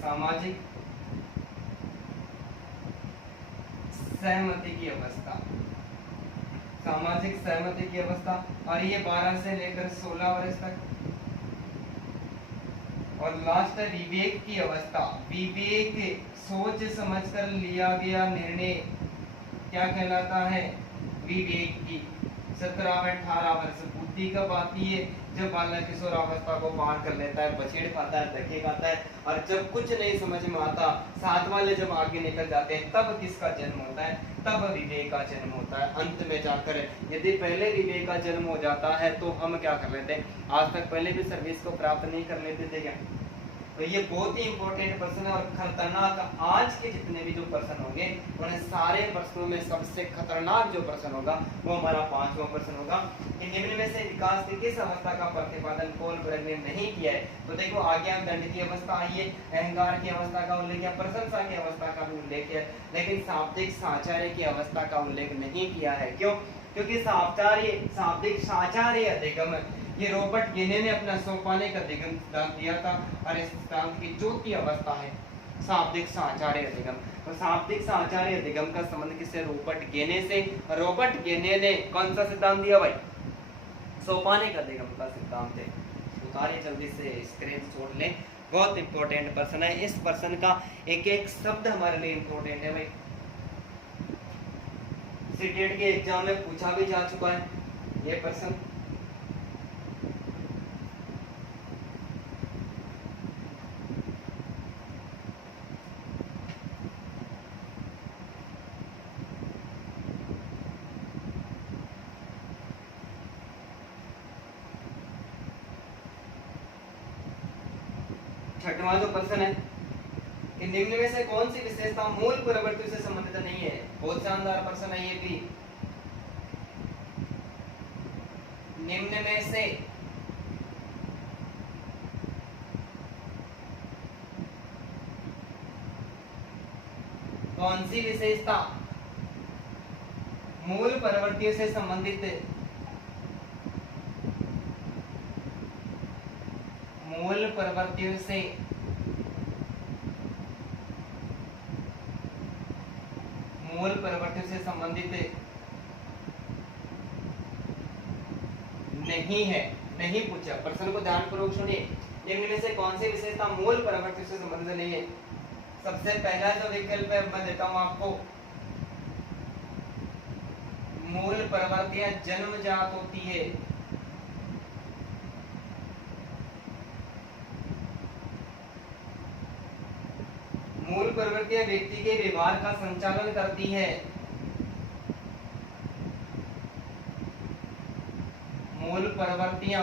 सामाजिक सहमति की अवस्था। सामाजिक सहमति की अवस्था और ये 12 से लेकर 16 वर्ष तक। और लास्ट है विवेक की अवस्था। विवेक, सोच समझकर लिया गया निर्णय क्या कहलाता है? विवेक की। 17-18 वर्ष। बुद्धि कब आती है? जब बालक किशोरावस्था को पार कर लेता है, बछेड़ खाता है, धक्के खाता है, और जब कुछ नहीं समझ में आता, 7 वाले जब आगे निकल जाते हैं, तब किसका जन्म होता है? तब विवेक का जन्म होता है। अंत में जाकर यदि पहले विवेक का जन्म हो जाता है तो हम क्या कर लेते हैं? आज तक पहले भी सर्विस को प्राप्त नहीं कर लेते थे क्या? तो ये बहुत ही इंपॉर्टेंट प्रश्न है और खतरनाक। आज के जितने भी जो प्रश्न होंगे उन्हें सारे प्रश्नों में सबसे खतरनाक जो प्रश्न होगा वो हमारा 5वां प्रश्न होगा कि निम्न में से विकास की किस अवस्था का प्रतिपादन कोहलबर्ग ने नहीं किया है? तो देखो, आज्ञा दंड की अवस्था आई है, अहंकार की अवस्था का उल्लेख है, प्रशंसा की अवस्था का भी उल्लेख है, लेकिन शाब्दिक साचार्य की अवस्था का उल्लेख नहीं किया है। क्यों? क्योंकि शाब्दिक साचार्य अधिगम ये रॉबर्ट गेने ने अपना सोपाने का अधिगम सिद्धांत दिया था और इस सिद्धांत की चौथी अवस्था है शाब्दिक साहचर्य अधिगम। तो शाब्दिक साहचर्य अधिगम का संबंध किससे? रॉबर्ट गेने से। रॉबर्ट गेने ने कौन सा सिद्धांत दिया भाई? सोपाने का अधिगम का सिद्धांत है। उतारिए जल्दी से, स्क्रीनशॉट लें, बहुत इंपॉर्टेंट पर्सन है। इस पर्सन का एक एक शब्द हमारे लिए इंपॉर्टेंट है भाई। सीटेट के एग्जाम में पूछा भी जा चुका है ये पर्सन। छठवां जो प्रश्न है कि निम्न में से कौन सी विशेषता मूल प्रवृत्ति से संबंधित नहीं है? बहुत शानदार प्रश्न है ये भी। निम्न में से कौन सी विशेषता मूल प्रवृत्तियों से संबंधित है? मूल प्रवृत्तियों से संबंधित नहीं है। नहीं पूछा, प्रश्न को ध्यानपूर्वक सुनिए। निम्न में से कौन सी विशेषता मूल प्रवृत्ति से संबंधित नहीं है? सबसे पहला जो विकल्प है मैं देता हूं आपको, मूल प्रवृत्तियां जन्मजात होती है। मूल प्रवृत्तियां व्यक्ति के व्यवहार का संचालन करती है। मूल प्रवृत्तियां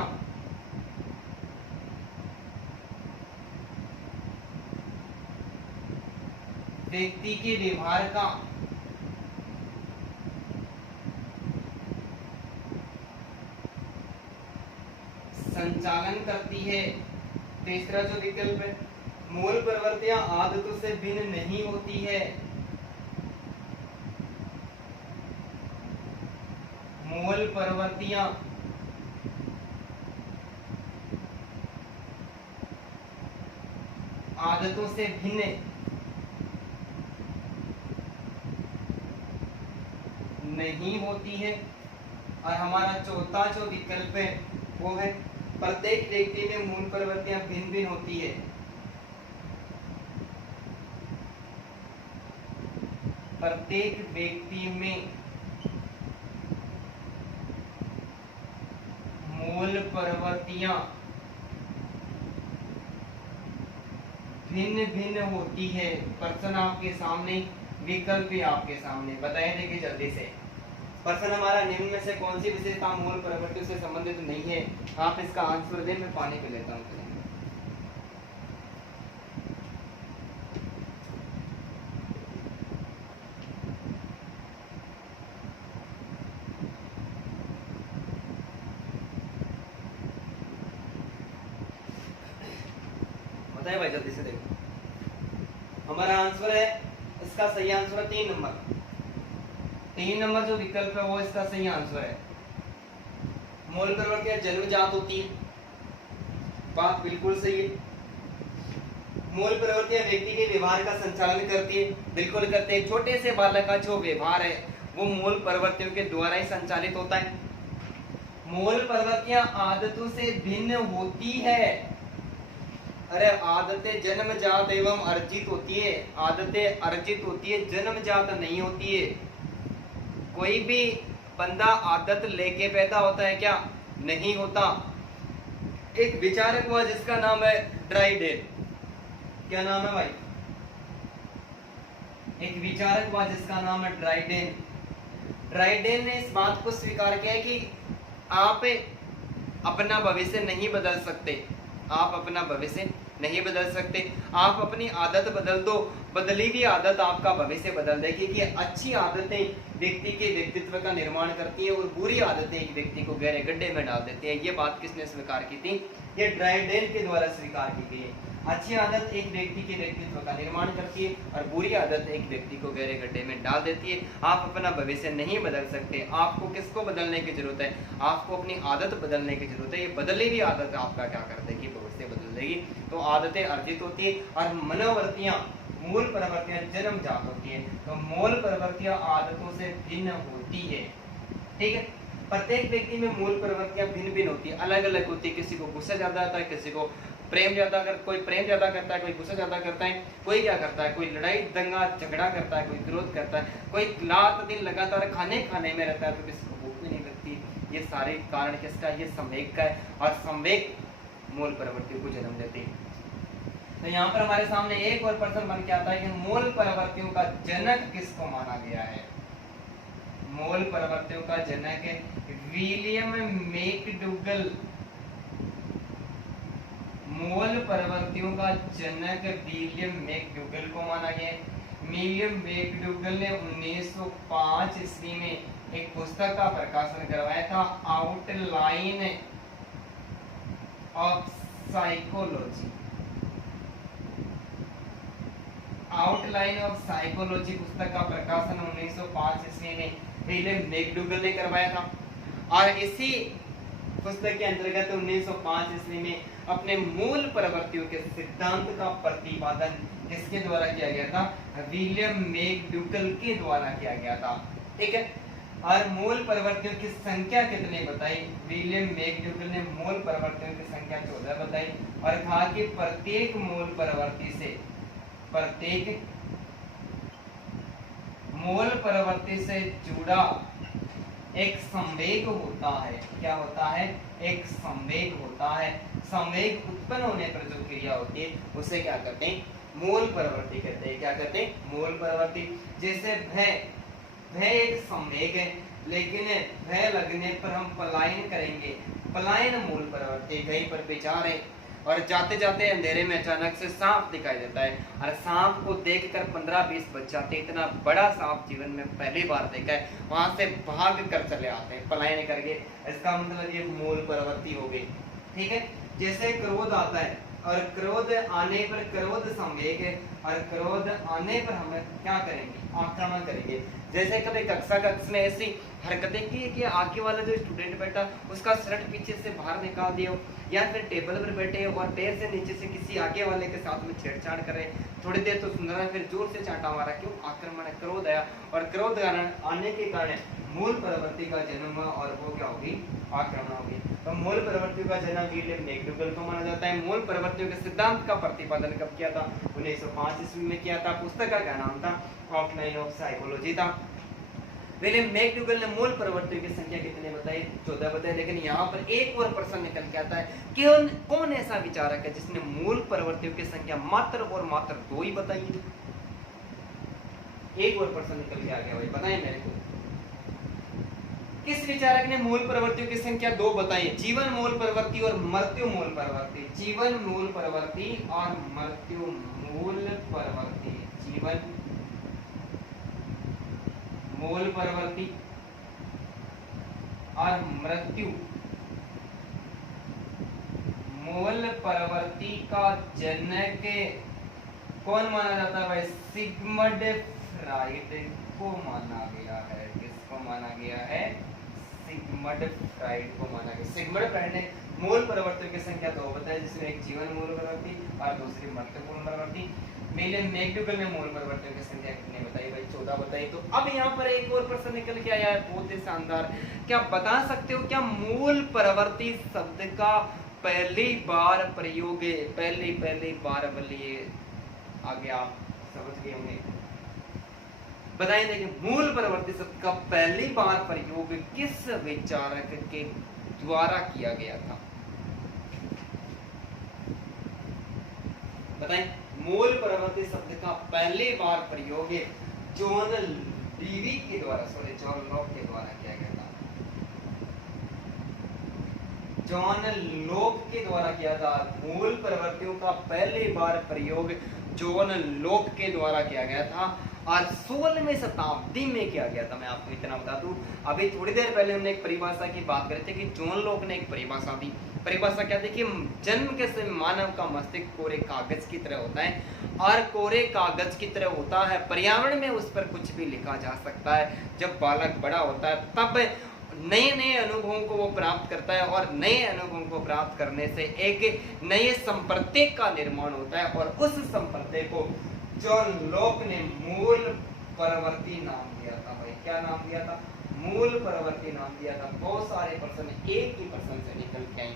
व्यक्ति के व्यवहार का संचालन करती है। तीसरा जो विकल्प है, मूल प्रवृत्तियां आदतों से भिन्न नहीं होती है। मूल प्रवृत्तियां आदतों से भिन्न नहीं होती है। और हमारा चौथा जो विकल्प है वो है, प्रत्येक व्यक्ति में मूल प्रवृत्तियां भिन्न भिन्न होती है। प्रत्येक व्यक्ति में मूल प्रवृत्तियां भिन्न भिन्न होती है। प्रश्न आपके सामने, विकल्प भी आपके सामने, बताइए देखिए जल्दी से। प्रश्न हमारा, निम्न में से कौन सी विशेषता मूल प्रवृत्ति से संबंधित नहीं है? आप इसका आंसर दें, मैं पानी पी लेता हूँ। बताइए भाई जल्दी से, देखो हमारा आंसर है, इसका सही आंसर है 3 नंबर। 3 नंबर जो विकल्प है वो इसका सही आंसर है। मूल प्रवृत्तियां जन्मजात होती है, बात बिल्कुल सही है। मूल प्रवृत्तियां व्यक्ति के व्यवहार का संचालन करती है, बिल्कुल करते हैं। छोटे से बालक का जो व्यवहार है वो मूल प्रवृत्तियों के द्वारा ही संचालित होता है। मूल प्रवृत्तियां आदतों से भिन्न होती है। अरे आदतें जन्मजात एवं अर्जित होती है। आदतें अर्जित होती है, जन्मजात नहीं होती है। कोई भी बंदा आदत लेके पैदा होता है क्या? नहीं होता। एक विचारक हुआ जिसका नाम है ड्राइडेन। क्या नाम है भाई? एक विचारक हुआ जिसका नाम है ड्राइडेन। ड्राइडेन ने इस बात को स्वीकार किया कि आप अपना भविष्य नहीं बदल सकते। आप अपना भविष्य नहीं बदल सकते। आप अपनी आदत बदल दो, बदली हुई आदत आपका भविष्य बदल देगी। कि अच्छी आदतें व्यक्ति के व्यक्तित्व का निर्माण करती हैं और बुरी आदतें एक व्यक्ति को गहरे गड्ढे में डाल देती हैं। ये बात किसने स्वीकार की थी? ये ड्राइडेन के द्वारा स्वीकार की गई है। अच्छी आदत एक व्यक्ति के व्यक्तित्व का निर्माण करती है और बुरी आदत एक व्यक्ति को गहरे गड्ढे में डाल देती है। आप अपना भविष्य नहीं बदल सकते। आपको किसको बदलने की जरूरत है? आपको अपनी आदत बदलने की जरूरत है। ये बदली हुई आदत आपका क्या कर देगी? भविष्य बदल देगी। तो आदतें अर्जित होती है और मनोवृत्तियां, मूल प्रवृत्तियां जन्मजात होती है। तो मूल प्रवृत्तियां आदतों से भिन्न होती है। ठीक है, प्रत्येक व्यक्ति में मूल प्रवृत्तियां भिन्न भिन्न होती है, अलग अलग होती है। किसी को गुस्सा ज्यादा आता है, किसी को प्रेम ज्यादा कर, कोई प्रेम ज्यादा करता है, कोई गुस्सा ज्यादा करता है, कोई क्या करता है, कोई लड़ाई दंगा झगड़ा करता है, कोई विरोध करता है, कोई रात दिन लगातार खाने में रहता है, तो किसी को भूख भी नहीं लगती। ये सारे कारण किसका? ये संवेग का है और संवेग मूल प्रवृत्तियों को जन्म देती है। तो यहाँ पर हमारे सामने एक और प्रश्न बन के आता है कि मूल प्रवृत्तियों का जनक किसको माना गया है? मूल प्रवृत्तियों का जनक विलियम मैकडूगल। मूल प्रवृत्तियों का जनक विलियम मैकडूगल को माना गया। विलियम मैकडूगल ने 1905 ईस्वी में एक पुस्तक का प्रकाशन करवाया था, outline of psychology. Outline of psychology पुस्तक का प्रकाशन 1905 ईस्वी में विलियम मैकडूगल ने करवाया था और इसी पुस्तक के अंतर्गत 1905 ईस्वी में अपने मूल प्रवृत्तियों के सिद्धांत का प्रतिपादन किसके द्वारा किया गया था? विलियम मैकडूगल के द्वारा किया गया था। ठीक है, और मूल प्रवृत्तियों की संख्या कितने बताई? विलियम मैकडूगल ने मूल प्रवृत्तियों की संख्या 14 बताई और कहा कि प्रत्येक मूल प्रवृत्ति से जुड़ा एक संवेग होता है। क्या होता है? एक संवेग होता है। संवेग उत्पन्न होने पर जो क्रिया होती है उसे क्या कहते हैं? मूल प्रवृत्ति कहते हैं। क्या कहते हैं? मूल प्रवृत्ति। जैसे भय एक संवेग है, लेकिन भय लगने पर हम पलायन करेंगे। पलायन मूल प्रवृत्ति। कहीं पर विचार है और जाते जाते अंधेरे में अचानक से सांप दिखाई देता है और सांप को देखकर 15-20 बच जाते। इतना बड़ा सांप जीवन में पहली बार देखा है, वहां से भाग कर चले आते हैं पलायन करके। इसका मतलब ये मूल प्रवृत्ति हो गई। ठीक है, जैसे क्रोध आता है और क्रोध आने पर, क्रोध संवेग है और क्रोध आने पर हम क्या करेंगे? आक्रमण करेंगे। जैसे कभी कक्ष में ऐसी हरकतें की कि आगे वाला जो स्टूडेंट बैठा उसका शर्ट पीछे से बाहर निकाल दिया, या फिर टेबल पर बैठे और पैर से नीचे से किसी आगे वाले के साथ में छेड़छाड़ करे, थोड़ी देर तो सुंदर है, फिर जोर से चांटा मारा। क्यों? आक्रमण है, क्रोध आया और क्रोध आने के कारण मूल प्रवृत्ति का जन्म हुआ और वो क्या होगी? आक्रमण होगी। तो मूल प्रवृत्ति का जन्म विलियम मैकडूगल को माना जाता है। मूल प्रवृत्तियों के सिद्धांत का प्रतिपादन कब किया था? 1905 ईस्वी में किया था। पुस्तक का क्या नाम था? आउटलाइन ऑफ साइकोलॉजी था। विलियम मैकडूगल ने मूल प्रवृत्तियों की संख्या कितने बताई? 14 बताई। लेकिन यहाँ पर एक और प्रश्न निकल के आता है कि कौन ऐसा विचारक है जिसने मूल प्रवृत्तियों की संख्या मात्र और मात्र 2 ही बताई है? एक और प्रश्न निकल के आ गया भाई, बताएं मेरे को। किस विचारक ने मूल प्रवृत्तियों की संख्या 2 बताई है? जीवन मूल प्रवृत्ति और मृत्यु मूल प्रवृत्ति। जीवन मूल प्रवृत्ति और मृत्यु मूल प्रवृत्ति। जीवन मूल प्रवृत्ति और मृत्यु मूल प्रवृत्ति का जनक कौन माना जाता है भाई? सिगमंड फ्राइड को माना गया है। किसको माना गया है? सिगमंड फ्राइड को माना गया। सिगमंड फ्राइड ने मूल प्रवृत्तियों की संख्या 2 बताई, जिसमें एक जीवन मूल प्रवृत्ति और दूसरी मृत्यु मूल प्रवृत्ति। विलियम मैकडूगल ने मूल प्रवृत्तियों की संख्या कितनी बताई भाई? 14 बताई। तो अब यहाँ पर एक और प्रश्न निकल के आया है, बहुत ही शानदार। क्या बता सकते हो क्या मूल प्रवृत्ति शब्द का पहली बार प्रयोग है? पहली बार बोलिए, आगे आप समझ गए होंगे। बताइए, देखिए मूल प्रवृत्ति शब्द का पहली बार प्रयोग किस विचारक के द्वारा किया गया था? बताएं। मूल प्रवृत्ति शब्द का पहली बार प्रयोग जॉन लीवी के द्वारा, जॉन लॉक के द्वारा किया गया था। जॉन लॉक के द्वारा किया था। मूल प्रवृत्तियों का पहली बार प्रयोग जॉन लॉक के द्वारा किया गया था और 16वीं शताब्दी में किया गया था। मैं आपको इतना बता दूं, अभी थोड़ी देर पहले हमने एक परिभाषा की बात करी थी कि जॉन लॉक ने एक परिभाषा दी। परिभाषा क्या थी कि जन्म के समय मानव का मस्तिष्क कोरे कागज की तरह होता है, और कोरे कागज की तरह होता है, पर्यावरण में उस पर कुछ भी लिखा जा सकता है। जब बालक बड़ा होता है तब नए नए अनुभवों को वो प्राप्त करता है, और नए अनुभवों को प्राप्त करने से एक नए संप्रदाय का निर्माण होता है, और उस संप्रदाय को जॉन लॉक ने मूल परवर्ती नाम दिया था। भाई क्या नाम दिया था? मूल परवर्ती नाम दिया था। बहुत सारे प्रश्न एक ही प्रश्न से निकल के आए,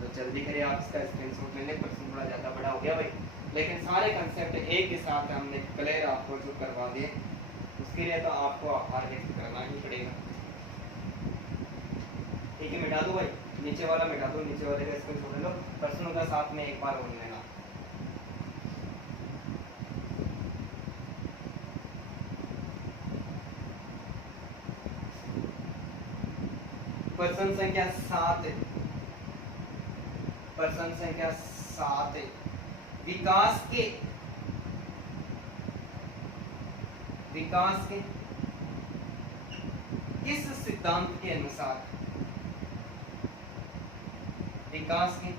तो जल्दी करिए आप इसका स्क्रीनशॉट ले लें। प्रश्न थोड़ा ज्यादा बड़ा हो गया भाई, लेकिन सारे कंसेप्ट एक ही साथ हमने क्लियर आपको जो करवा दिए, उसके लिए तो आपको आगे करना ही पड़ेगा। ठीक है, मिटा दो भाई, नीचे वाला मिटा दो, नीचे वाले का स्क्रीनशॉट ले लो, प्रश्नों का साथ में एक बार और लेना। प्रश्न संख्या 7, प्रश्न संख्या 7, विकास के किस सिद्धांत के अनुसार, विकास के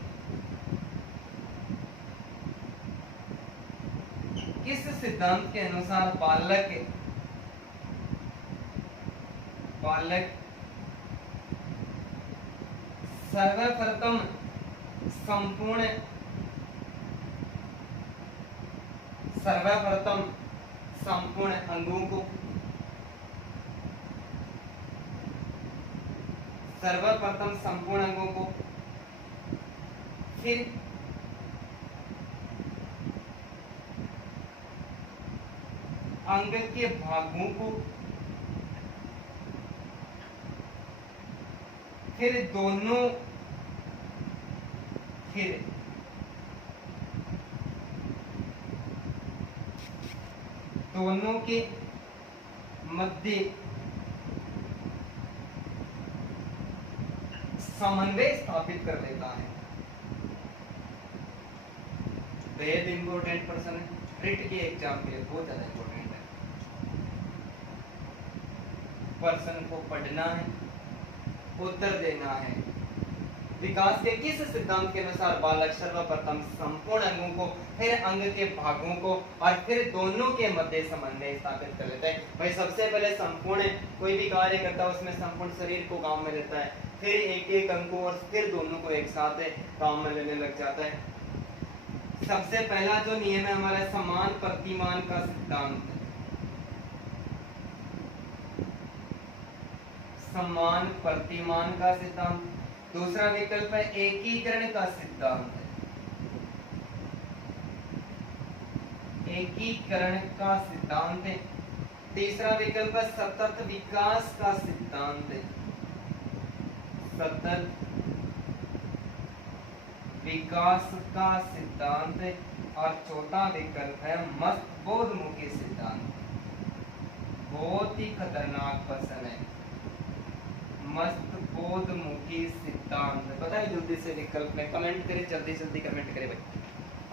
किस सिद्धांत के अनुसार बालक सर्वप्रथम संपूर्ण अंगों को, फिर अंग के भागों को, फिर दोनों के मध्य समन्वय स्थापित कर लेता है। बेहद इंपॉर्टेंट प्रश्न है, रिट के एग्जाम के लिए बहुत ज्यादा इंपॉर्टेंट है। प्रश्न को पढ़ना है, उत्तर देना है। विकास के किस सिद्धांत के अनुसार बालक सर्वप्रथम संपूर्ण अंगों को, फिर अंग के भागों को, और फिर दोनों के मध्य समन्वय स्थापित कर लेता है। भाई सबसे पहले संपूर्ण कोई भी कार्य करता है उसमें संपूर्ण शरीर को काम में लेता है, फिर एक एक अंग को, और फिर दोनों को एक साथ काम में लेने लग जाता है। सबसे पहला जो नियम है हमारा समान प्रतिमान का सिद्धांत, समान प्रतिमान का सिद्धांत। दूसरा विकल्प है एकीकरण का सिद्धांत, एकीकरण का सिद्धांत। तीसरा विकल्प है सतत विकास का सिद्धांत, सतत विकास का सिद्धांत। और चौथा विकल्प है मस्तबोधमुखी सिद्धांत। बहुत ही खतरनाक प्रश्न है, मस्तबोधमुखी सिद्धांत। बताइए जल्दी से विकल्प में कमेंट करें, जल्दी जल्दी कमेंट करें भाई,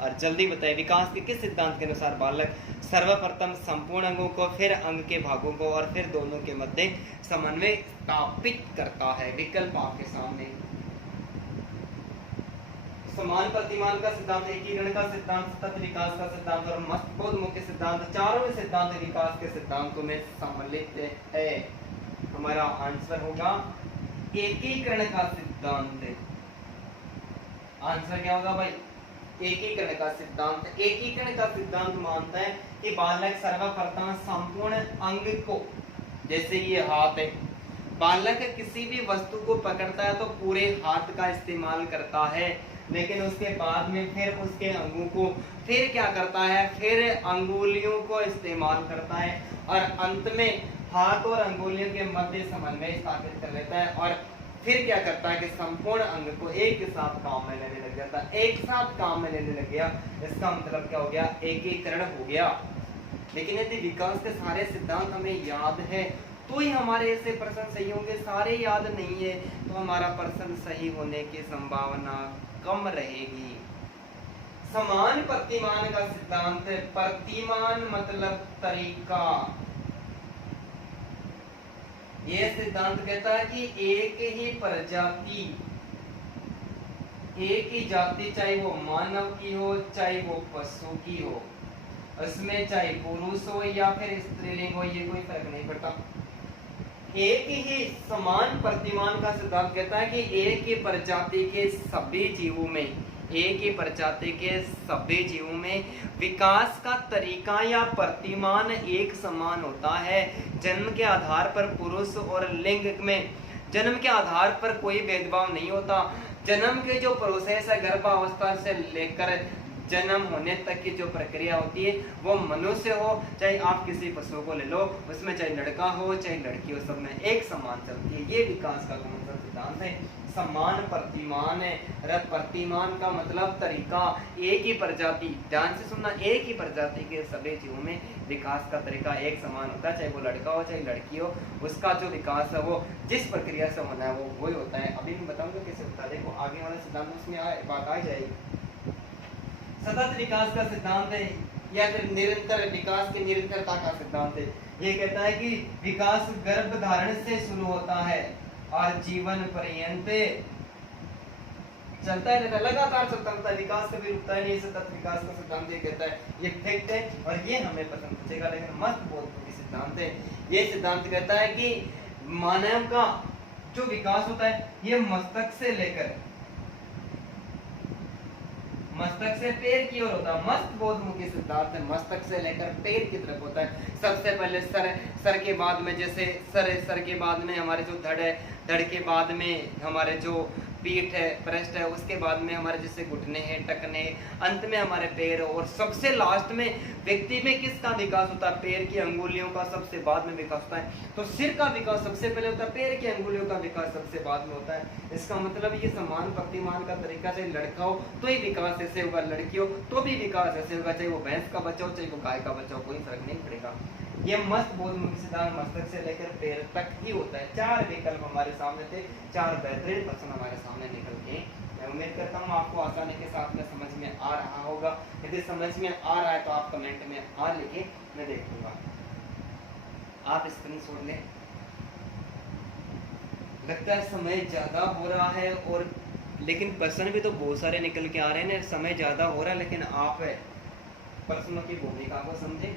और जल्दी बताइए विकास के किस सिद्धांत के अनुसार बालक सर्वप्रथम संपूर्ण अंगों को, फिर अंग के भागों को, और फिर दोनों के मध्य समन्वय स्थापित करता है। विकल्प आपके सामने, समान प्रतिमान का सिद्धांत, एकीकरण का सिद्धांत, सतत विकास का सिद्धांत और मस्तबोधमुखी सिद्धांत। चारों सिद्धांत विकास के सिद्धांतों में सम्मिलित है। हमारा आंसर होगा एकीकरण का सिद्धांत। आंसर क्या होगा भाई? एकीकरण का सिद्धांत। एकीकरण का सिद्धांत मानता है कि बालक सर्वप्रथम संपूर्ण अंग को, जैसे ये हाथ है, बालक किसी भी वस्तु को पकड़ता है तो पूरे हाथ का इस्तेमाल करता है, लेकिन उसके बाद में फिर उसके अंगों को फिर क्या करता है, फिर अंगुलियों को इस्तेमाल करता है, और अंत में हाथ और अंगुलियों के मध्य समन्वय स्थापित कर लेता है, और फिर क्या करता है कि संपूर्ण अंग को एक साथ काम में लेने लग जाता है। एक साथ काम में लेने लग गया, इसका मतलब क्या हो गया? एकीकरण हो गया। लेकिन यदि विकास के सारे सिद्धांत हमें याद है तो ही हमारे ऐसे प्रश्न सही होंगे। सारे याद नहीं है तो हमारा प्रश्न सही होने की संभावना कम रहेगी। समान प्रतिमान का सिद्धांत है। प्रतिमान मतलब तरीका। यह सिद्धांत कहता है कि एक ही प्रजाति, एक ही जाति, चाहे वो मानव की हो चाहे वो पशु की हो, उसमें चाहे पुरुष हो या फिर स्त्रीलिंग हो, ये कोई फर्क नहीं पड़ता। एक ही समान प्रतिमान का सिद्धांत कहता है कि एक ही प्रजाति के सभी जीवों में, एक ही प्रजाति के सभी जीवों में विकास का तरीका या प्रतिमान एक समान होता है। जन्म के आधार पर पुरुष और लिंग में जन्म के आधार पर कोई भेदभाव नहीं होता। जन्म के जो प्रोसेस है, गर्भावस्था से लेकर जन्म होने तक की जो प्रक्रिया होती है, वो मनुष्य हो चाहे आप किसी पशु को ले लो, उसमें चाहे लड़का हो चाहे लड़की हो, सब में एक समान चलती है। ये विकास का कौन सा सिद्धांत है? समान प्रतिमान है। प्रतिमान का मतलब तरीका। एक ही प्रजाति, ध्यान से सुनना, एक ही प्रजाति के सभी जीवों में विकास का तरीका एक समान होता है, चाहे वो लड़का हो चाहे लड़की हो, उसका जो विकास है वो जिस प्रक्रिया से होना है वो वही होता है। अभी मैं बताऊंगा कैसे होता है, देखो आगे वाला सिद्धांत उसमें बात आ जाएगी। सतत विकास का सिद्धांत है या फिर निरंतर विकास की निरंतरता का सिद्धांत है। ये कहता है कि विकास गर्भ धारण से शुरू होता है और जीवन पर्यंत चलता है, लगातार चलता रहता है, विकास कभी रुकता है नहीं। सतत विकास का सिद्धांत ये कहता है, ये फैक्ट है और ये हमें पसंद पूछेगा, लेकिन मस्त बहुत सिद्धांत है। ये सिद्धांत कहता है कि मानव का जो विकास होता है ये मस्तक से पैर की ओर होता है। मस्त बहुत मुख्य सिद्धांत है, मस्तक से लेकर पैर की तरफ होता है। सबसे पहले सर के बाद में, जैसे सर के बाद में हमारे जो धड़ है, धड़ के बाद में हमारे जो पीठ है, पृष्ठ है, उसके बाद में हमारे जैसे घुटने हैं, टखने, अंत में हमारे पैर, और सबसे लास्ट में व्यक्ति में किसका विकास होता है? पैर की अंगुलियों का सबसे बाद में विकास होता है। तो सिर का विकास सबसे पहले होता है, पैर की अंगुलियों का विकास सबसे बाद में होता है। इसका मतलब ये समान प्रतिमान का तरीका, चाहे लड़का हो तो ही विकास ऐसे होगा, लड़की हो तो भी विकास ऐसे होगा, चाहे वो भैंस का बच्चा हो चाहे वो गाय का बच्चा हो, कोई फर्क नहीं पड़ेगा। ये मस्त बोध मुख्य सिद्धांत मस्तक से लेकर पैर तक ही होता है। 4 विकल्प हमारे सामने थे, 4 बेहतरीन प्रश्न हमारे सामने निकल के। मैं उम्मीद करता हूँ आपको आसानी के साथ में समझ में आ रहा होगा। यदि समझ में आ रहा है तो आप कमेंट में आ लिखे, मैं देखूंगा। आप स्क्रीनशॉट लें। लगता है समय ज्यादा हो रहा है, और लेकिन प्रश्न भी तो बहुत सारे निकल के आ रहे हैं। समय ज्यादा हो रहा है, लेकिन आप प्रश्नों की भूमिका को समझे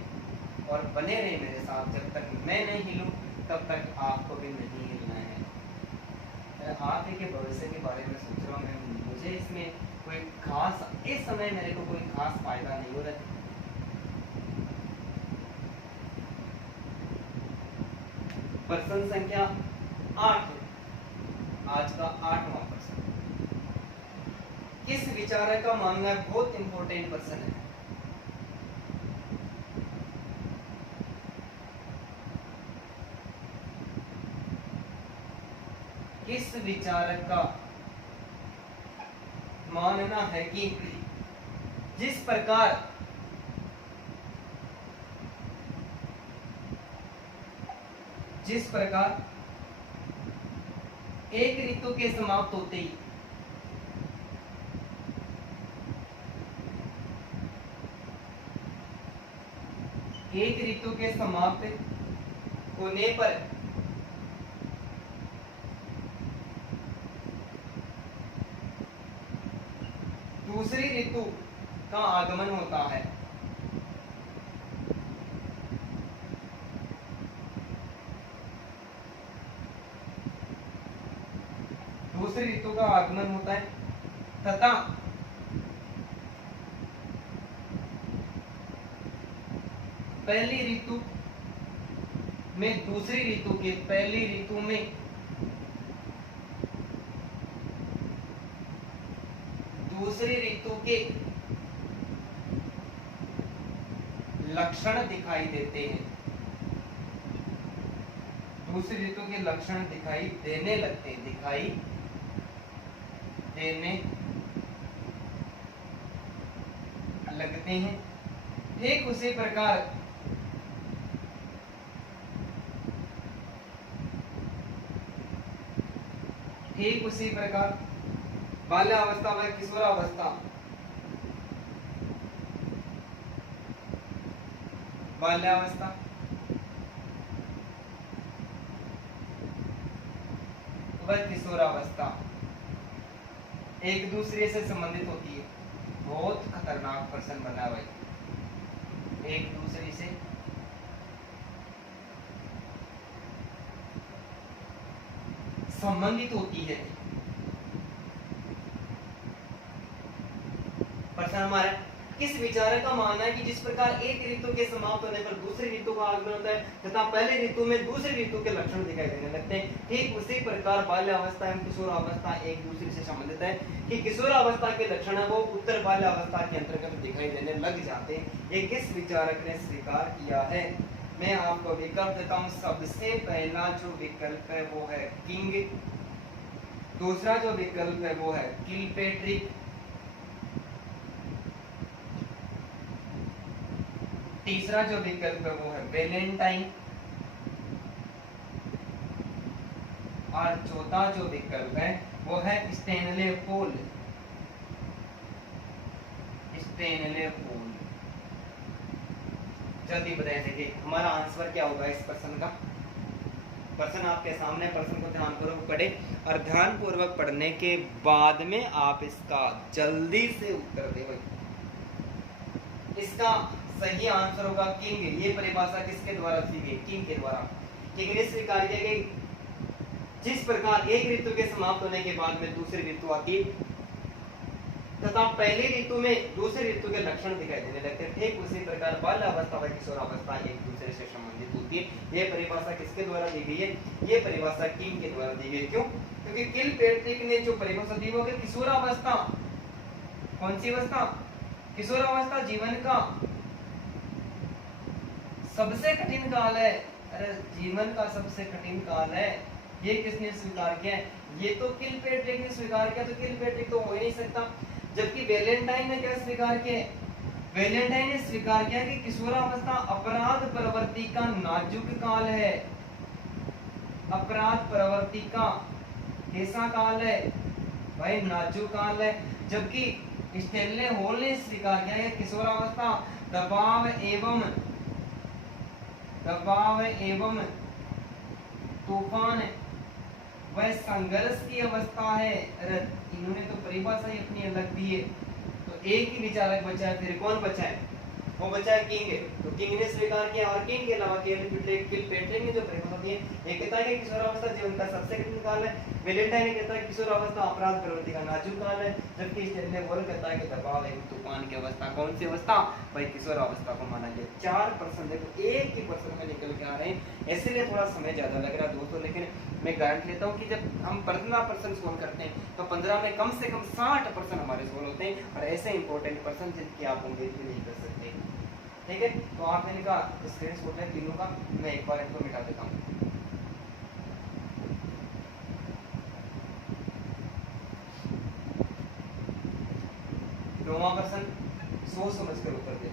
और बने रहे मेरे साथ। जब तक मैं नहीं हिलूं तब तक आपको भी नहीं हिलना है। आप ही के भविष्य के बारे में सोच रहा हूँ। मुझे इसमें कोई खास, इस समय मेरे को कोई खास फायदा नहीं हो रहा। प्रश्न संख्या 8, आज का 8वां प्रश्न। किस विचारक का मानना है, बहुत इंपॉर्टेंट प्रश्न है। किस विचारक का मानना है कि जिस प्रकार एक ऋतु के समाप्त होते ही होने पर दूसरी ऋतु का आगमन होता है। दूसरी ऋतु का आगमन होता है तथा पहली ऋतु में दूसरी ऋतु के पहली ऋतु में दूसरी ऋतु के लक्षण दिखाई देते हैं। दूसरी ऋतु के लक्षण दिखाई देने लगते हैं, दिखाई देने लगते हैं। ठीक उसी प्रकार बाल्यावस्था व किशोरावस्था बाल्यावस्था, वह किशोरावस्था एक दूसरे से संबंधित होती है। बहुत खतरनाक प्रश्न बना भाई, एक दूसरे से संबंधित होती है। प्रश्न हमारा, किस विचारक का मानना है कि जिस प्रकार एक ऋतु के समाप्त होने पर दूसरी ऋतु का आगमन होता है तथा पहले ऋतु में दूसरी ऋतु के लक्षण दिखाई देने लगते हैं, ठीक उसी प्रकार बाल्यावस्था एवं किशोरावस्था एक दूसरे से संबंधित है कि किशोरावस्था के लक्षण है वो उत्तर बाल्यावस्था के अंतर्गत दिखाई देने लग जाते हैं। ये किस विचारक ने स्वीकार किया है? मैं आपको विकल्प देता हूं। सबसे पहला जो विकल्प है वो है किंग, दूसरा जो विकल्प है वो है किलपेट्रिक, तीसरा जो विकल्प है वो है वेलेंटाइन, और चौथा जो विकल्प है वो है स्टेनले पोल। स्टेनले पोल, जल्दी बताइए। देखिए हमारा आंसर क्या होगा इस प्रश्न का। प्रश्न आपके सामने, प्रश्न को ध्यानपूर्वक पढ़े और ध्यानपूर्वक पढ़ने के बाद में आप इसका जल्दी से उत्तर दें। इसका सही आंसर होगा किंग। ये परिभाषा किसके द्वारा दी गई? किंग के द्वारा। किंग ने स्वीकार किया कि जिस प्रकार एक ऋतु के समाप्त होने के बाद में दूसरी ऋतु आती है तथा पहली ऋतु में दूसरी ऋतु के लक्षण दिखाई देने लगते हैं, ठीक उसी प्रकार बाल्यावस्था व किशोरावस्था एक दूसरे से संबंधित होती है। ये परिभाषा किसके द्वारा दी गई है? ये परिभाषा किंग के द्वारा दी गई। क्यों? क्योंकि किलपेट्रिक ने जो परिभाषा दी वो किशोरावस्था, कौन सी अवस्था? किशोरावस्था जीवन का सबसे कठिन काल है। अरे जीवन का सबसे कठिन काल है, ये किसने स्वीकार किया है? ये तो किलपेट्रिक ने स्वीकार किया, तो किलपेट्रिक तो हो ही नहीं सकता। जबकि वेलेंटाइन ने क्या स्वीकार किया? वेलेंटाइन ने स्वीकार किया कि किशोरावस्था अपराध प्रवृत्ति का नाजुक काल है। अपराध प्रवृत्ति का कैसा काल है भाई? नाजुक काल है। जबकि स्टेनले हॉल ने स्वीकार किया है किशोरावस्था दबाव एवं तूफान वह संघर्ष की अवस्था है। इन्होंने तो परिभाषा ही अपनी अलग दी है। तो एक ही विचारक बचा है, फिर कौन बचा है? वो बचा है किंग। तो किंग ने स्वीकार किया, और किंग के अलावा किलपेट्रिक ने जो परिभाषा दी है, एक कहता है कि किशोरावस्था जीवन का सबसे कठिन काल है। वेलेंटाइन ने कहता है किशोरावस्था अपराध प्रवृत्ति का नाजुक काल है। जबकि स्टेनले हॉल कहता है कि दबाव एवं तूफान की अवस्था। कौन सी अवस्था भाई? किशोरावस्था को माना गया। 4 प्रश्न देखो एक ही प्रश्न में निकल के आ रहे हैं, इसलिए थोड़ा समय ज्यादा लग रहा है दोस्तों। लेकिन मैं गारंटी लेता हूँ कि जब हम 15 प्रश्न सोल्व करते हैं तो 15 में कम से कम 60 प्रश्न हमारे सोल्व होते हैं, और ऐसे इंपॉर्टेंट प्रश्न जिनकी आप उम्मीद भी नहीं कर सकते। ठीक है, तो आप इनका स्क्रीनशॉट है तीनों का, मैं एक बार इनको मिटा देता हूँ। नौवां प्रश्न, सोच समझ कर उत्तर दे।